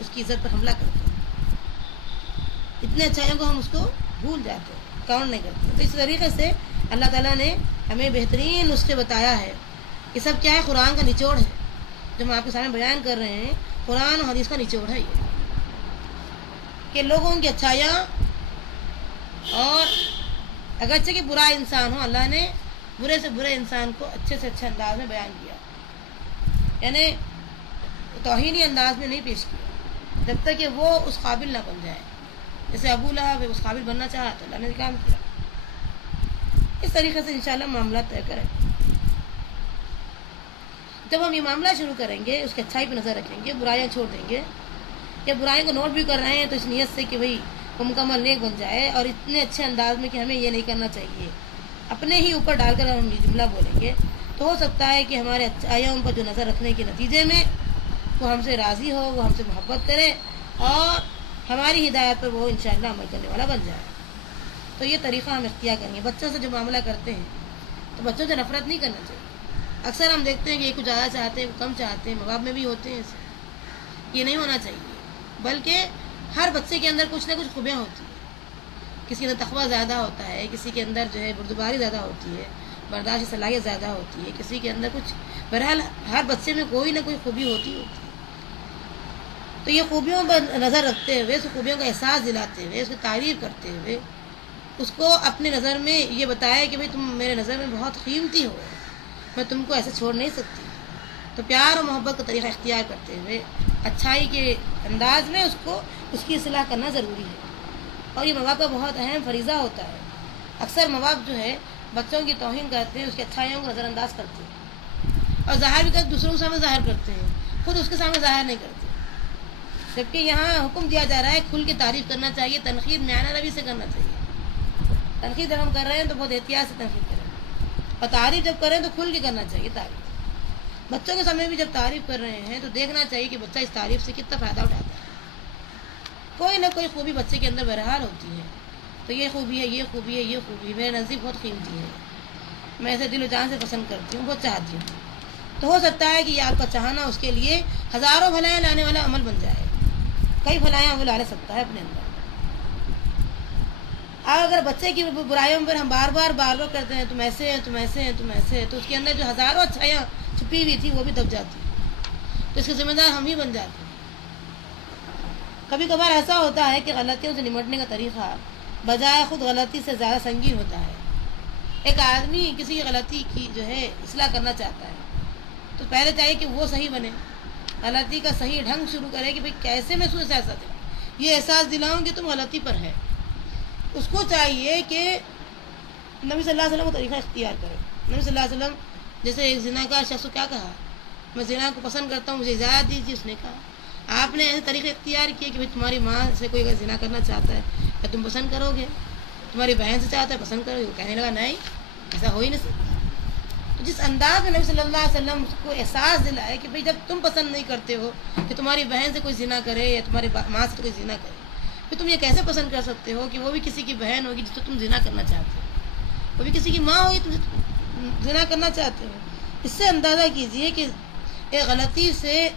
اس کی عزت پر حملہ کرتے ہیں. اتنے اچھائیوں کو ہم اس کو بھول جاتے ہیں، کاؤنٹ نہیں کرتے. تو اس طریقے سے اللہ تعالیٰ نے ہمیں بہترین نسخے بتایا ہے. یہ سب کیا ہے؟ قرآن کا نچوڑ ہے جو ہم آپ کے سامنے بیان کر رہے ہیں. قرآن اور حدیث کا نچوڑ ہے یہ کہ لوگوں کی اچھائیاں، اور اگرچہ کہ برا انسان ہو، اللہ نے برے سے برے انسان کو اچھے سے اچھے انداز میں بیان کیا، یعنی توہینی انداز میں نہیں پیش کیا جب تک کہ وہ اس قابل نہ بن جائے. جیسے ابو لہب اس قابل بننا چاہا تو اللہ نے کام کیا. اس طریقے سے انشاءاللہ معاملات طے کریں. جب ہم یہ معاملہ شروع کریں گے، اس کی اچھائی پہ نظر رکھیں گے، برائیاں چھوڑ دیں گے، یا برائیوں کو نوٹ بھی کر رہے ہیں تو اس نیت سے کہ بھئی وہ مکمل نیک بن جائے، اور اتنے اچھے انداز میں کہ ہمیں یہ نہیں کرنا چاہیے، اپنے ہی اوپر ڈال کر ہم یہ جملہ بولیں گے، تو ہو سکتا ہے کہ ہمارے اچھائیوں پر جو نظر رکھنے کے نتیجے میں وہ ہم سے راضی ہو، وہ ہم سے محبت کرے، اور ہماری ہدایت پر وہ انشاءاللہ عمل کرنے والا بن جائے. تو یہ طریقہ ہم اختیار کریں گے. بچوں سے جو معاملہ کرتے ہیں تو بچوں سے نفرت نہیں کرنا چاہیے. اکثر ہم دیکھتے ہیں کہ یہ کچھ زیادہ چاہتے ہیں، کم چاہتے ہیں، ماں باپ میں بھی ہوتے ہیں ایسے. یہ نہیں ہونا چاہیے، بلکہ ہر بچے کے اندر کچھ نہ کچھ خوبیاں ہوتی ہیں. کسی کے اندر تقویٰ زیادہ ہوتا ہے، کسی کے اندر جو ہے بردباری زیادہ ہوتی ہے، برداشت کی صلاحیت زیادہ ہوتی ہے، کسی کے اندر کچھ. بہرحال ہر بچے میں کوئی نہ کوئی خوبی ہوتی ہے. تو یہ خوبیوں پر نظر رکھتے ہوئے، اس خوبیوں کا احساس دلاتے ہوئے، اس کی تعریف کرتے ہوئے اس کو اپنے نظر میں یہ بتایا کہ بھئی تم میرے نظر میں بہت قیمتی ہو، میں تم کو ایسے چھوڑ نہیں سکتی. تو پیار اور محبت کا طریقہ اختیار کرتے ہوئے اچھائی کے انداز میں اس کی اصلاح کرنا ضروری ہے. اور یہ ماں باپ کا بہت اہم فریضہ ہوتا ہے. اکثر ماں باپ جو ہے بچوں کی توہین کرتے ہیں، اس کی اچھائیوں کو نظر انداز کرتے ہیں، اور ظاہر بھی کرتے دوسروں کے سامنے ظاہر کرتے ہیں، خود اس کے سامنے ظاہر نہیں کرتے. جبکہ یہاں حکم دیا جا رہا ہے کھل کے تعریف کرنا چاہیے، تنقید میانہ روی سے کرنا چاہیے. تنقید جب ہم کر رہے ہیں تو بہت احتیاط سے تنقید کریں، اور تعریف جب کریں تو کھل کے کرنا چاہیے. تعریف بچوں کے سامنے بھی جب تعریف کر رہے ہیں تو دیکھنا چاہیے کہ بچہ اس تعریف سے کتنا فائدہ اٹھاتا ہے. کوئی نہ کوئی خوبی بچے کے اندر بہرحال ہوتی ہے. تو یہ خوبی ہے، یہ خوبی ہے، یہ خوبی میرے نزدیک بہت قیمتی ہے، میں اسے دل و جان سے پسند کرتی ہوں، بہت چاہتی ہوں. تو ہو سکتا ہے کہ یہ آپ کا چاہنا اس کے لیے ہزاروں بھلائیاں لانے والا عمل بن جائے. کئی بھلائیاں وہ لا سکتا ہے اپنے اندر. اگر بچے کی برائیوں پر ہم بار بار کرتے ہیں، تم ایسے ہیں، تم ایسے ہیں، تم ایسے ہیں، تو اس کے اندر جو ہزاروں اچھائیاں چھپی ہوئی تھی وہ بھی دب جاتی. تو اس کے ذمہ دار ہم ہی بن جاتے ہیں. کبھی کبھار ایسا ہوتا ہے کہ غلطیوں سے نمٹنے کا طریقہ بجائے خود غلطی سے زیادہ سنگین ہوتا ہے. ایک آدمی کسی کی غلطی کی جو ہے اصلاح کرنا چاہتا ہے تو پہلے چاہیے کہ وہ صحیح بنے، غلطی کا صحیح ڈھنگ شروع کرے کہ بھئی کیسے میں اسے احساس دلاؤں، یہ احساس دلاؤں کہ تم غلطی پر ہے. اس کو چاہیے کہ نبی صلی اللہ علیہ وسلم کا طریقہ اختیار کرے. نبی صلی اللہ علیہ وسلم جیسے ایک زنا کا شخص کو کیا کہا، میں زنا کو پسند کرتا ہوں، مجھے اجازت دیجیے. اس نے کہا آپ نے ایسے طریقے اختیار کیے کہ بھئی تمہاری ماں سے کوئی اگر زنا کرنا چاہتا ہے کیا تم پسند کرو گے؟ تمہاری بہن سے چاہتا ہے پسند کرو گے؟ وہ کہنے لگا نہیں، ایسا ہو ہی نہیں سکتا. تو جس انداز میں نبی صلی اللہ علیہ وسلم کو احساس دلائے کہ بھئی جب تم پسند نہیں کرتے ہو کہ تمہاری بہن سے کوئی زنا کرے یا تمہاری ماں سے کوئی زنا کرے، پھر تم یہ کیسے پسند کر سکتے ہو کہ وہ بھی کسی کی بہن ہوگی جس سے تم زنا کرنا چاہتے ہو، وہ بھی کسی کی ماں ہوگی تم سے زنا کرنا چاہتے ہو. اس سے اندازہ کیجئے کہ ایک غلطی سے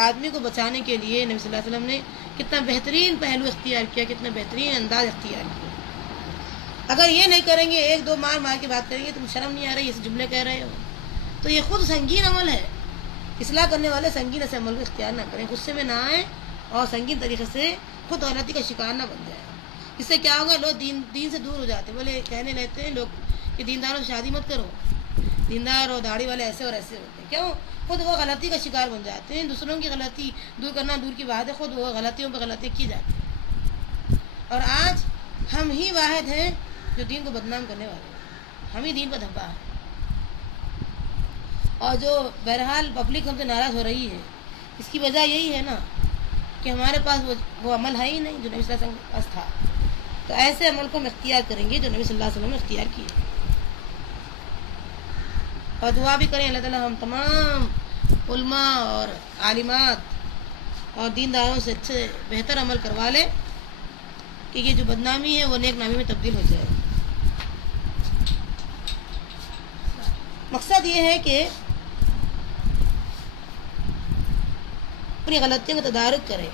آدمی کو بچانے کے لیے نبی صلی اللہ علیہ وسلم نے کتنا بہترین پہلو اختیار کیا، کتنا بہترین انداز اختیار کیا. اگر یہ نہیں کریں گے، ایک دو مار کے بات کریں گے، تم شرم نہیں آ رہی یہ جملے کہہ رہے ہو، تو یہ خود سنگین عمل ہے. اصلاح کرنے والے سنگین ایسے عمل کو اختیار نہ کریں، غصے میں نہ آئیں اور سنگین طریقے سے خود غلطی کا شکار نہ بن جائے. اس سے کیا ہوگا، لوگ دین سے دور ہو جاتے. بولے کہنے لگتے ہیں لوگ کہ دینداروں سے شادی مت کرو، دیندار اور داڑھی والے ایسے اور ایسے ہوتے ہیں. کیوں؟ خود وہ غلطی کا شکار بن جاتے ہیں. دوسروں کی غلطی دور کرنا دور کی بات ہے، خود وہ غلطیوں پہ غلطی کی جاتی ہے. اور آج ہم ہی واحد ہیں جو دین کو بدنام کرنے والے ہیں، ہم ہی دین پر دھبا ہے. اور جو بہرحال پبلک ہم سے ناراض ہو رہی ہے، اس کی وجہ یہی ہے نا کہ ہمارے پاس وہ عمل ہے ہی نہیں جو نبی صلی اللہ علیہ وسلم کے پاس تھا. تو ایسے عمل کو ہم اختیار کریں گے جو نبی صلی اللہ علیہ وسلم نے اختیار کیے. اور دعا بھی کریں اللہ تعالیٰ ہم تمام علماء اور عالمات اور دینداروں سے اچھے بہتر عمل کروا لے کہ یہ جو بدنامی ہے وہ نیک نامی میں تبدیل ہو جائے. مقصد یہ ہے کہ اپنی غلطیوں کا تدارک کریں.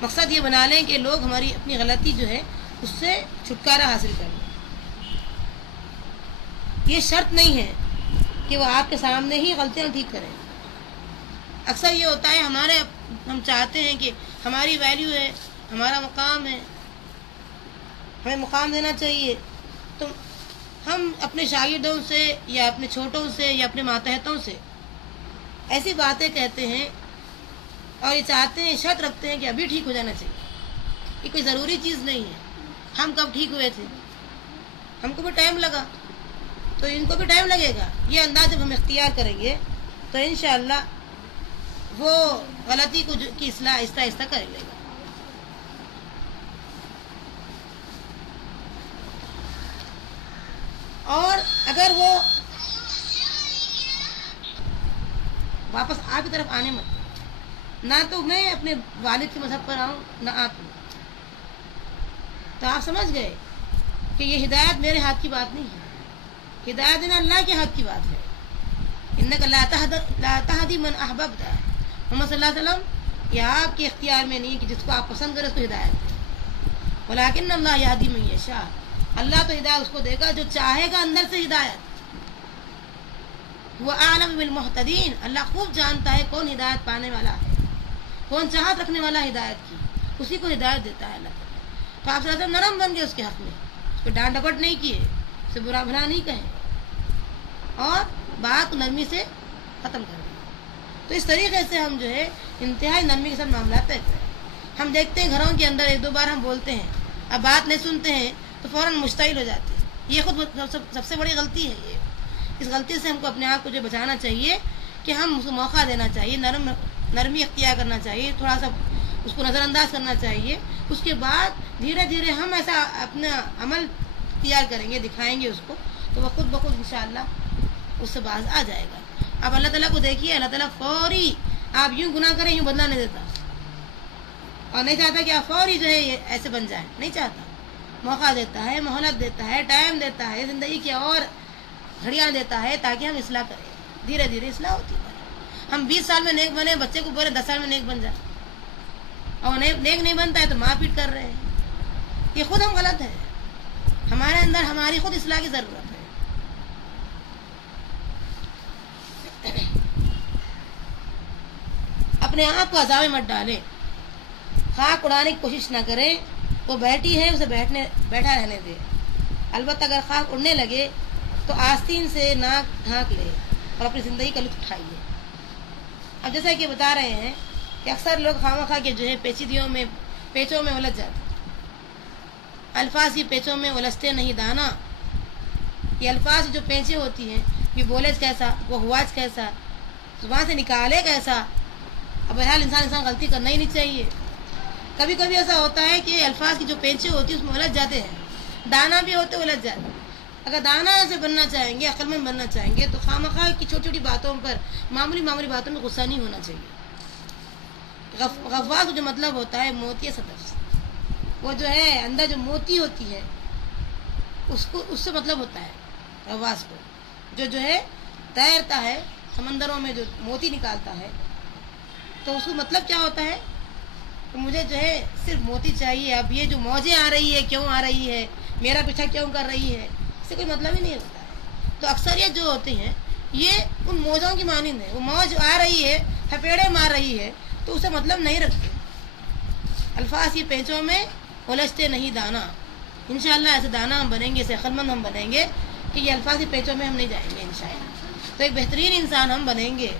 مقصد یہ بنا لیں کہ لوگ ہماری اپنی غلطی جو ہے اس سے چھٹکارا حاصل کر لیں. یہ شرط نہیں ہے کہ وہ آپ کے سامنے ہی غلطیاں ٹھیک کریں. اکثر یہ ہوتا ہے ہم چاہتے ہیں کہ ہماری ویلیو ہے، ہمارا مقام ہے، ہمیں مقام دینا چاہیے، تو ہم اپنے شاگردوں سے یا اپنے چھوٹوں سے یا اپنے ماتحتوں سے ایسی باتیں کہتے ہیں اور یہ چاہتے ہیں، شرط رکھتے ہیں کہ ابھی ٹھیک ہو جانا چاہیے. یہ کوئی ضروری چیز نہیں ہے. ہم کب ٹھیک ہوئے تھے؟ ہم کو بھی ٹائم لگا، تو ان کو بھی ٹائم لگے گا. یہ انداز جب ہم اختیار کریں گے تو انشاءاللہ وہ غلطی کی اصلاح آہستہ آہستہ کر لے گا. اور اگر وہ واپس آپ کی طرف آنے مت، نہ تو میں اپنے والد کے مذہب پر آؤں نہ آپ، تو آپ سمجھ گئے کہ یہ ہدایت میرے ہاتھ کی بات نہیں ہے. ہدایت دینا اللہ کے ہاتھ کی بات ہے. انک لا تہدی من احببت، محمد صلی اللہ علیہ وسلم، یہ آپ کے اختیار میں نہیں کہ جس کو آپ پسند کرے اس کو ہدایت ہے. ولیکن اللہ یہدی من یشاء، اللہ تو ہدایت اس کو دے گا جو چاہے گا اندر سے ہدایت. وہ عالم بالمہتدین، اللہ خوب جانتا ہے کون ہدایت پانے والا ہے، کون چاہت رکھنے والا ہدایت کی، اسی کو ہدایت دیتا ہے اللہ تعالیٰ. تو آپ صلی اللہ علیہ وسلم نرم بن گئے اس کے حق میں، اس پہ ڈانٹ ڈپٹ نہیں کیے، اسے برا بھلا نہیں کہے اور بات کو نرمی سے ختم کر دیں. تو اس طریقے سے ہم جو ہے انتہائی نرمی کے ساتھ معاملات طے کریں. ہم دیکھتے ہیں گھروں کے اندر ایک دو بار ہم بولتے ہیں، اب بات نہیں سنتے ہیں تو فوراً مشتعل ہو جاتے ہیں. یہ خود سب سے بڑی غلطی ہے. اس غلطی سے ہم کو اپنے آپ کو جو بچانا چاہیے کہ ہم اس کو موقع دینا چاہیے، نرمی اختیار کرنا چاہیے، تھوڑا سا اس کو نظر انداز کرنا چاہیے. اس کے بعد دھیرے دھیرے ہم ایسا اپنا عمل اختیار کریں گے، دکھائیں گے اس کو، تو وہ خود بخود انشاءاللہ اس سے باز آ جائے گا. اب اللہ تعالیٰ کو دیکھیے، اللہ تعالیٰ فوری آپ یوں گناہ کریں یوں بدلا نہیں دیتا، اور نہیں چاہتا کہ آپ فوری جو ہے ایسے بن جائیں، نہیں چاہتا. موقع دیتا ہے، مہلت دیتا ہے، ٹائم دیتا ہے، زندگی کی اور گھڑیاں دیتا ہے تاکہ ہم اصلاح کریں. دھیرے دھیرے اصلاح ہوتی ہے. ہم 20 سال میں نیک بنے، بچے کو بولے 10 سال میں نیک بن جائے، اور نیک نہیں بنتا ہے تو مار پیٹ کر رہے ہیں. یہ خود ہم غلط ہے. ہمارے اندر ہماری خود اصلاح کی ضرورت ہے. اپنے آپ کو عذاب میں مت ڈالیں، خاک اڑانے کی کوشش نہ کریں. وہ بیٹھی ہے اسے بیٹھا رہنے دے. البتہ اگر خاک اڑنے لگے تو آستین سے ناک ڈھانک لے اور اپنی زندگی کا لطف اٹھائیے. اب جیسا کہ بتا رہے ہیں کہ اکثر لوگ خواہ کے جو ہے پیچیدگیوں میں پیچوں میں الجھ جاتے ہیں. الفاظ کی پیچوں میں الجھتے نہیں دانا. یہ الفاظ جو پیچیں ہوتی ہیں، یہ بولے کیسا، وہ ہوا کیسا، زبان سے نکالے کیسا. اب بہرحال انسان غلطی کرنا ہی نہیں چاہیے. کبھی کبھی ایسا ہوتا ہے کہ الفاظ کی جو پینچیں ہوتی ہیں اس میں الجھ جاتے ہیں، دانا بھی ہوتے الجھ جاتے ہیں. اگر دانا سے بننا چاہیں گے، عقل مند بننا چاہیں گے، تو خواہ کی چھوٹی چھوٹی باتوں پر، معمولی باتوں میں غصہ نہیں ہونا چاہیے. غواص جو مطلب ہوتا ہے موتی صدف سے، وہ جو ہے اندر جو موتی ہوتی ہے اس سے مطلب ہوتا ہے غواص کو، جو ہے تیرتا ہے سمندروں میں، جو موتی نکالتا ہے. تو اس کو مطلب کیا ہوتا ہے کہ مجھے جو ہے صرف موتی چاہیے. اب یہ جو موجیں آ رہی ہے کیوں آ رہی ہے، میرا پیچھا کیوں کر رہی ہے، اس سے کوئی مطلب ہی نہیں ہوتا ہے. تو اکثریت جو ہوتے ہیں یہ ان موجوں کی مانند ہے. وہ موج آ رہی ہے، تھپیڑے مار رہی ہے، تو اسے مطلب نہیں رکھتے. الفاظ کی پیچوں میں الجھتے نہیں دانا. انشاءاللہ ایسے دانا ہم بنیں گے، ایسے عقل مند ہم بنیں گے کہ یہ الفاظ کی پیچوں میں ہم نہیں جائیں گے انشاءاللہ. تو ایک بہترین انسان ہم بنیں گے.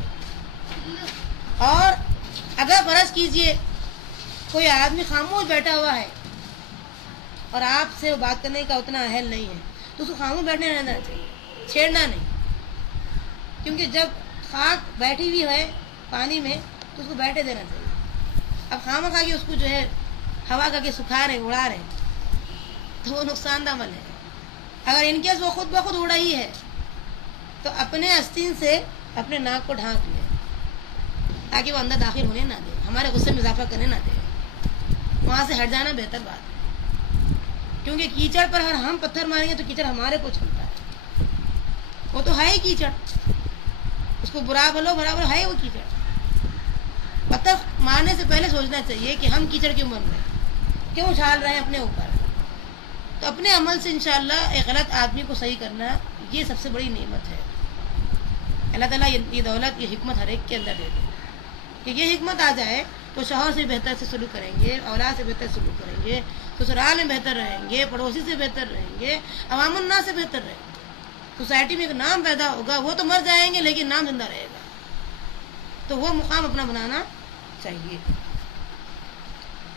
اور اگر فرض کیجئے کوئی آدمی خاموش بیٹھا ہوا ہے اور آپ سے بات کرنے کا اتنا اہل نہیں ہے، تو اس کو خاموش بیٹھنے رہنا چاہیے، چھیڑنا نہیں. کیونکہ جب خاک بیٹھی ہوئی ہے پانی میں تو اس کو بیٹھے دینا چاہیے. اب خامخواہ کے اس کو جو ہے ہوا کر کے سکھا رہے، اڑا رہے، تو وہ نقصان دہ عمل ہے. اگر ان کیس وہ خود بخود اڑ رہی ہے تو اپنے آستین سے اپنے ناک کو ڈھانک لے تاکہ وہ اندر داخل ہونے نہ دے، ہمارے غصے میں اضافہ کرنے نہ دے. وہاں سے ہٹ جانا بہتر بات ہے. کیونکہ کیچڑ پر اگر ہم پتھر ماریں گے تو کیچڑ ہمارے کو چھلتا ہے. وہ تو ہے ہی کیچڑ، اس کو برا بھلو ہے وہ کیچڑ. آنے سے پہلے سوچنا چاہیے کہ ہم کیچڑ کیوں بن رہے ہیں، کیوں اچھال رہے ہیں اپنے اوپر. تو اپنے عمل سے انشاءاللہ ایک غلط آدمی کو صحیح کرنا یہ سب سے بڑی نعمت ہے. اللہ تعالیٰ یہ دولت، یہ حکمت ہر ایک کے اندر دے دے کہ یہ حکمت آ جائے تو شوہر سے بہتر سے سلوک کریں گے، اولاد سے بہتر سلوک کریں گے، سسرال میں بہتر رہیں گے، پڑوسی سے بہتر رہیں گے، عوام الناس سے بہتر رہیں گے. سوسائٹی میں ایک نام پیدا ہوگا، وہ تو مر جائیں گے لیکن نام زندہ رہے گا. تو وہ مقام اپنا بنانا چاہیے.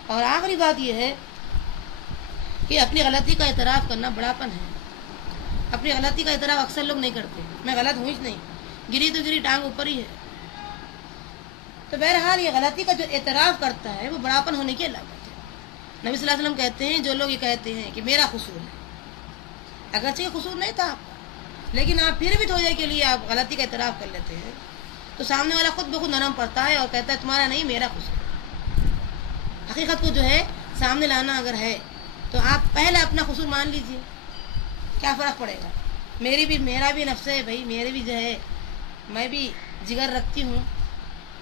اور آخری بات یہ ہے کہ اپنی غلطی کا اعتراف کرنا بڑاپن ہے. اپنی غلطی کا اعتراف اکثر لوگ نہیں کرتے. میں غلط ہوں ہی نہیں، گری تو گری، ٹانگ اوپر ہی ہے. تو بہرحال یہ غلطی کا جو اعتراف کرتا ہے وہ بڑاپن ہونے کی علامت ہے. نبی صلی اللہ علیہ وسلم کہتے ہیں جو لوگ یہ کہتے ہیں کہ میرا قصور ہے، اگرچہ یہ قصور نہیں تھا آپ کا، لیکن آپ پھر بھی تھوڑی دیر کے لیے آپ غلطی کا اعتراف کر لیتے ہیں تو سامنے والا خود بخود نرم پڑتا ہے اور کہتا ہے تمہارا نہیں، میرا قصور ہے. حقیقت کو جو ہے سامنے لانا اگر ہے تو آپ پہلے اپنا قصور مان لیجئے. کیا فرق پڑے گا؟ میرا بھی نفس ہے بھائی، میرے بھی جو ہے، میں بھی جگر رکھتی ہوں،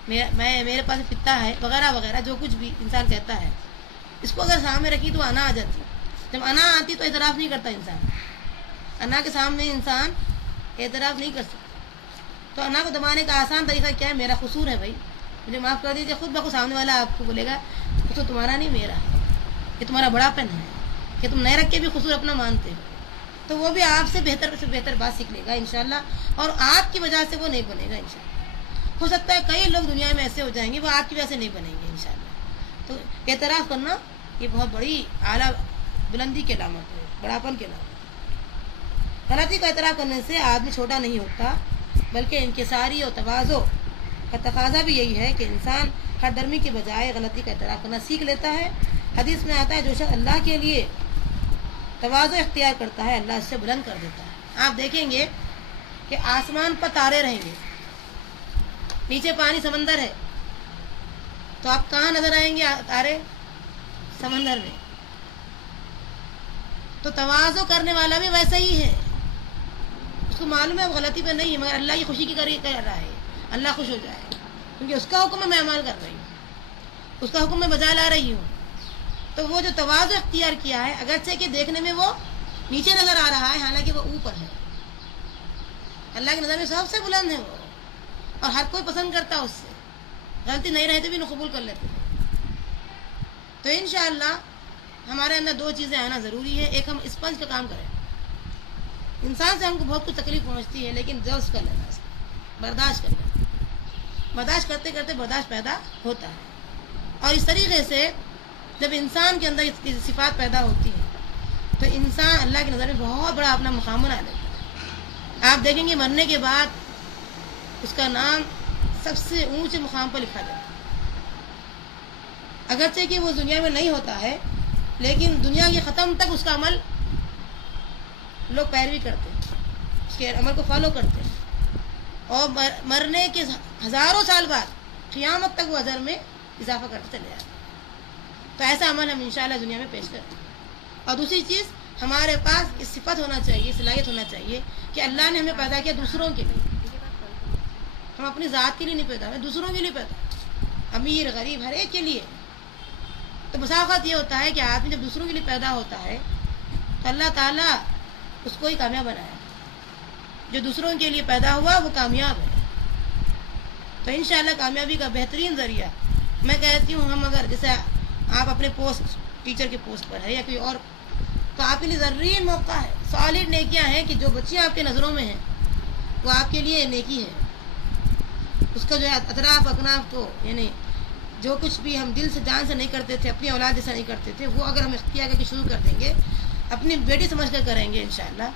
میرے پاس پتا ہے وغیرہ وغیرہ، جو کچھ بھی انسان کہتا ہے اس کو اگر سامنے رکھی تو انا آ جاتی. جب انا آتی تو اعتراف نہیں کرتا انسان. انا کے سامنے انسان اعتراف نہیں کر سکتا. تو انا کو دبانے کا آسان طریقہ کیا ہے؟ میرا قصور ہے بھائی، مجھے معاف کر دیجیے. خود بخود سامنے والا آپ کو بولے گا قصور تمہارا نہیں میرا ہے، یہ تمہارا بڑاپن ہے کہ تم نہیں رکھ کے بھی قصور اپنا مانتے ہو. تو وہ بھی آپ سے بہتر بات سیکھ لے گا انشاءاللہ، اور آپ کی وجہ سے وہ نہیں بنے گا انشاءاللہ. ہو سکتا ہے کئی لوگ دنیا میں ایسے ہو جائیں گے وہ آپ کی وجہ سے نہیں بنیں گے انشاءاللہ. تو اعتراف کرنا یہ بہت بڑی اعلیٰ بلندی کی علامت ہے، بڑاپن کی علامت ہے. غلطی کا اعتراف کرنے سے آدمی چھوٹا نہیں ہوتا، بلکہ انکساری اور تواضع کا تقاضا بھی یہی ہے کہ انسان ہر درمی کے بجائے غلطی کا اعتراف کرنا سیکھ لیتا ہے. حدیث میں آتا ہے جو شخص اللہ کے لیے تواضع اختیار کرتا ہے اللہ اس سے بلند کر دیتا ہے. آپ دیکھیں گے کہ آسمان پر تارے رہیں گے، نیچے پانی سمندر ہے، تو آپ کہاں نظر آئیں گے تارے؟ سمندر میں. تو تواضع کرنے والا بھی ویسا ہی ہے، اس کو معلوم ہے وہ غلطی پہ نہیں ہے مگر اللہ کی خوشی کی کر رہا ہے، اللہ خوش ہو جائے کیونکہ اس کا حکم میں عمل کر رہی ہوں، اس کا حکم میں بجا لا رہی ہوں. تو وہ جو تواضع اختیار کیا ہے اگرچہ کہ دیکھنے میں وہ نیچے نظر آ رہا ہے حالانکہ وہ اوپر ہے، اللہ کی نظر میں سب سے بلند ہے وہ، اور ہر کوئی پسند کرتا اس سے. غلطی نہیں رہتے بھی قبول کر لیتے ہیں. تو انشاءاللہ ہمارے اندر دو چیزیں آنا ضروری ہے. ایک ہم اسپنج کا کام کریں. انسان سے ہم کو بہت کچھ تکلیف پہنچتی ہے لیکن جوز کر لینا، برداشت کر لینا. برداشت کرتے کرتے برداشت پیدا ہوتا ہے. اور اس طریقے سے جب انسان کے اندر اس کی صفات پیدا ہوتی ہے تو انسان اللہ کی نظر میں بہت بڑا اپنا مقام بنا لیتا ہے. آپ دیکھیں گے مرنے کے بعد اس کا نام سب سے اونچے مقام پر لکھا جاتا ہے. اگرچہ کہ وہ دنیا میں نہیں ہوتا ہے لیکن دنیا کے ختم تک اس کا عمل لوگ پیروی کرتے ہیں، اس کے عمل کو فالو کرتے ہیں، اور مرنے کے ہزاروں سال بعد قیامت تک وہ اجر میں اضافہ کرتے چلے جاتے ہیں. تو ایسا عمل ہم انشاءاللہ دنیا میں پیش کریں. اور دوسری چیز ہمارے پاس یہ صفت ہونا چاہیے، صلاحیت ہونا چاہیے کہ اللہ نے ہمیں پیدا کیا دوسروں کے لیے. ہم اپنی ذات کے لیے نہیں پیدا، ہمیں دوسروں کے لیے پیدا، امیر غریب ہر ایک کے لیے. تو بسا اوقات یہ ہوتا ہے کہ آدمی جب دوسروں کے لیے پیدا ہوتا ہے تو اللہ تعالیٰ اس کو ہی کامیاب بنایا. جو دوسروں کے لیے پیدا ہوا وہ کامیاب ہے. تو انشاءاللہ کامیابی کا بہترین ذریعہ میں کہتی ہوں، ہم اگر جیسے آپ اپنے پوسٹ ٹیچر کے پوسٹ پر ہے یا کوئی اور، تو آپ کے لیے ضروری موقع ہے. سالڈ نیکیاں ہیں کہ جو بچیاں آپ کے نظروں میں ہیں وہ آپ کے لیے نیکی ہے. اس کا جو ہے اطراف اکناف کو، یعنی جو کچھ بھی ہم دل سے جان سے نہیں کرتے تھے، اپنی اولاد جیسا نہیں کرتے تھے، وہ اگر ہم اختیار کر کے شروع کر دیں گے، اپنی بیٹی سمجھ کر کریں گے انشاءاللہ،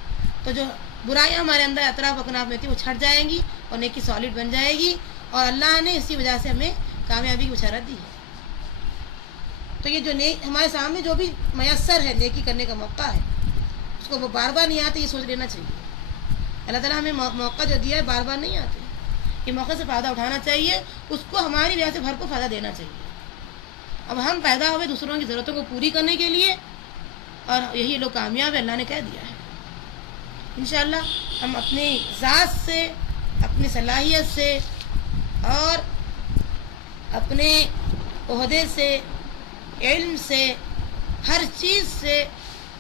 تو جو برائیاں ہمارے اندر اطراف اکناف میں تھی وہ چھٹ جائیں گی اور نیکی سالڈ بن جائے گی. اور اللہ نے اسی وجہ سے ہمیں کامیابی کی بشارت دی ہے. تو یہ جو ہمارے سامنے جو بھی میسر ہے نیکی کرنے کا موقع ہے، اس کو وہ بار بار نہیں آتے، یہ سوچ لینا چاہیے. اللہ تعالیٰ ہمیں موقع جو دیا ہے بار بار نہیں آتے، یہ موقع سے فائدہ اٹھانا چاہیے، اس کو ہماری وجہ سے بھرپور فائدہ دینا چاہیے. اب ہم پیدا ہوئے دوسروں کی ضرورتوں کو پوری کرنے کے لیے، اور یہی لوگ کامیاب ہے، اللہ نے کہہ دیا ہے. انشاءاللہ ہم اپنی ذات سے، اپنی صلاحیت سے اور اپنے عہدے سے، علم سے، ہر چیز سے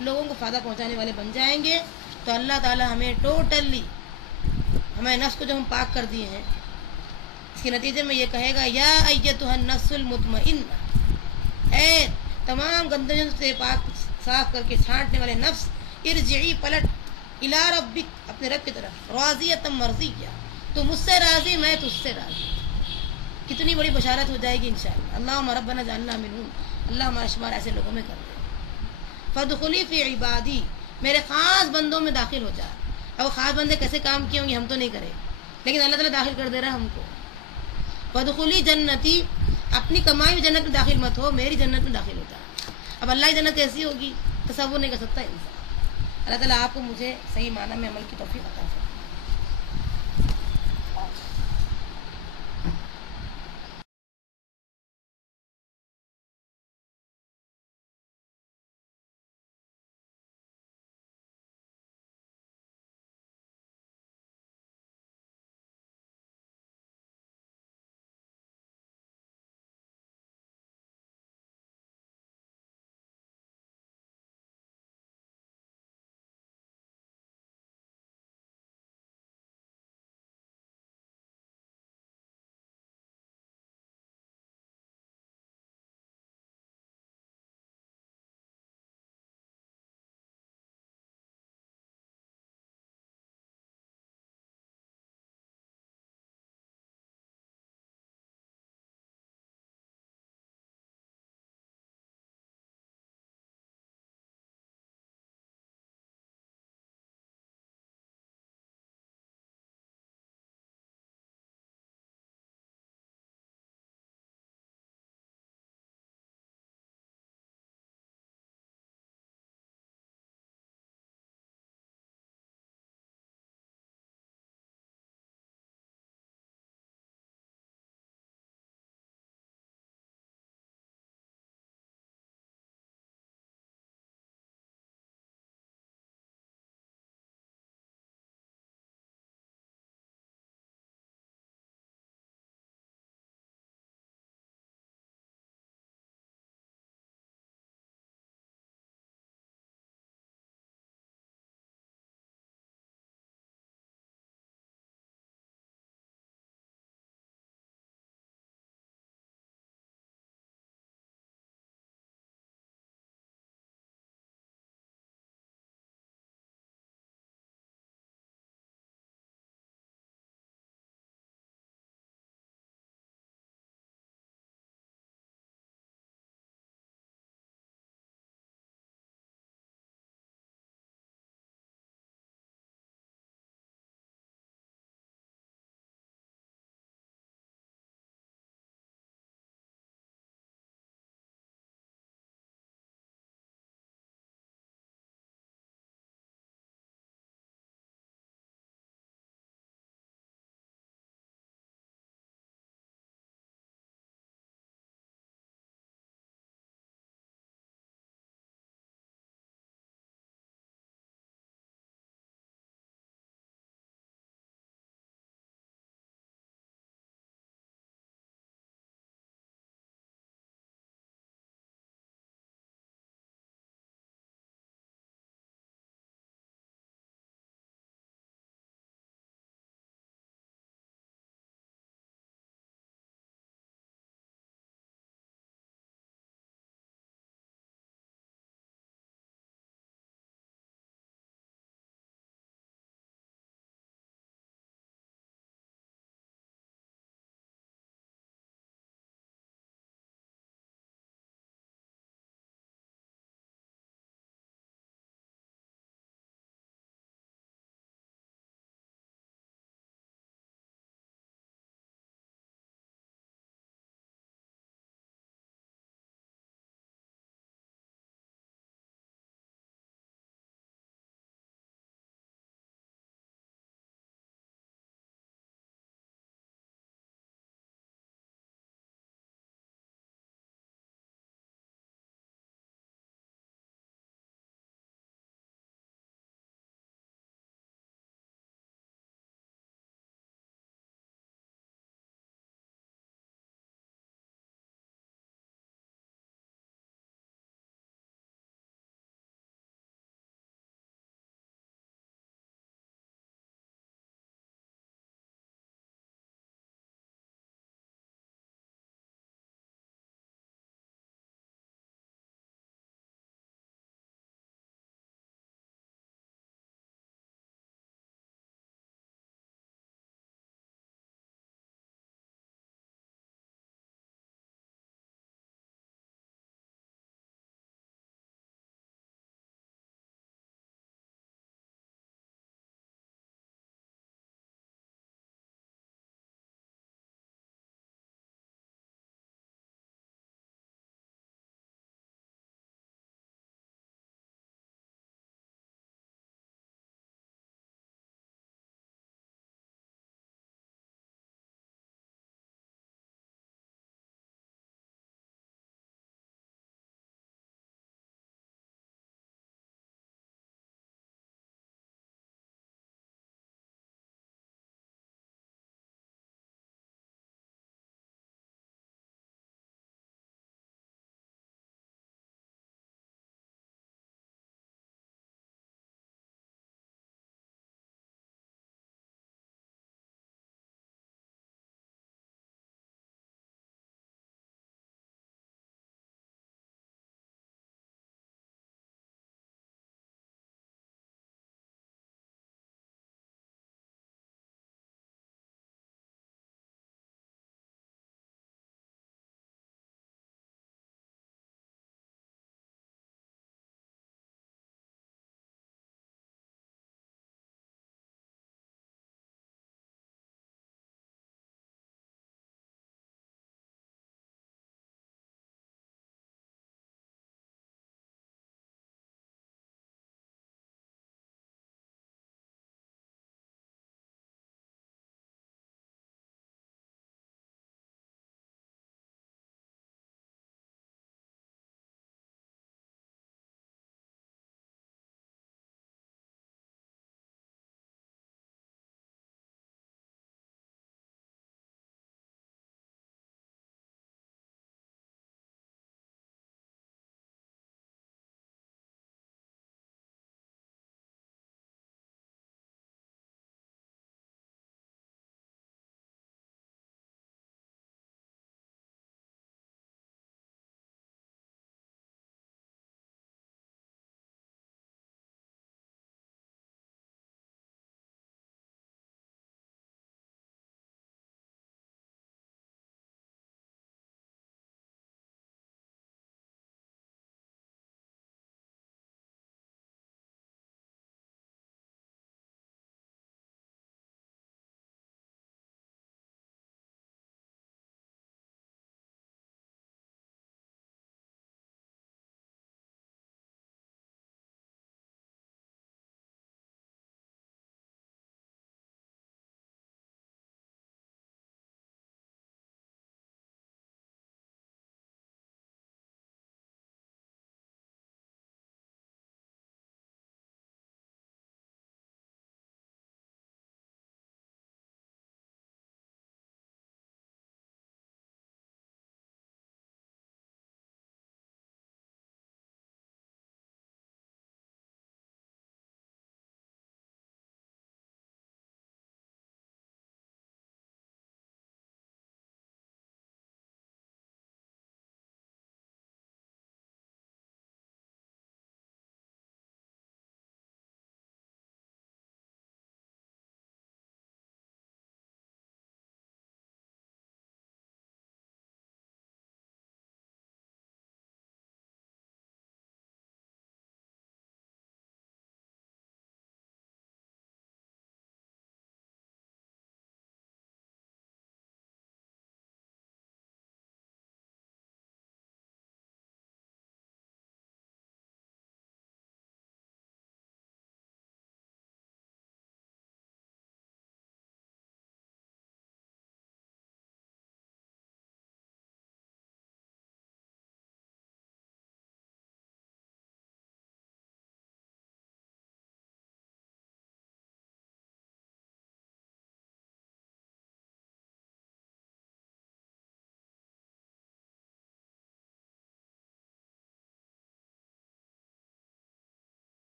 لوگوں کو فائدہ پہنچانے والے بن جائیں گے تو اللہ تعالیٰ ہمیں ٹوٹلی، ہمارے نفس کو جو ہم پاک کر دیے ہیں، اس کے نتیجے میں یہ کہے گا یا ایتھا النفس المطمئنہ، اے تمام گندگیوں سے پاک صاف کر کے چھانٹنے والے نفس، ارجعی پلٹ، الی ربک، اپنے رب کی طرف، راضیۃ مرضیہ، تو مجھ سے راضی میں تجھ سے راضی۔ کتنی بڑی بشارت ہو جائے گی انشاءاللہ۔ اللہم ربنا اجعلنا منہم، اللہ ہمارا شمار ایسے لوگوں میں کر دے۔ فادخلی فی عبادی، میرے خاص بندوں میں داخل ہو جا۔ اب وہ خاص بندے کیسے کام کیے ہوں گے ہم تو نہیں کرے، لیکن اللہ تعالیٰ داخل کر دے رہا ہم کو۔ فادخلی جنتی، اپنی کمائی میں جنت میں داخل مت ہو، میری جنت میں داخل ہو جا۔ اب اللہ کی جنت کیسی ہوگی تصور نہیں کر سکتا انسان۔ اللہ تعالیٰ آپ کو مجھے صحیح معنی میں عمل کی توفیق عطا فرمائے۔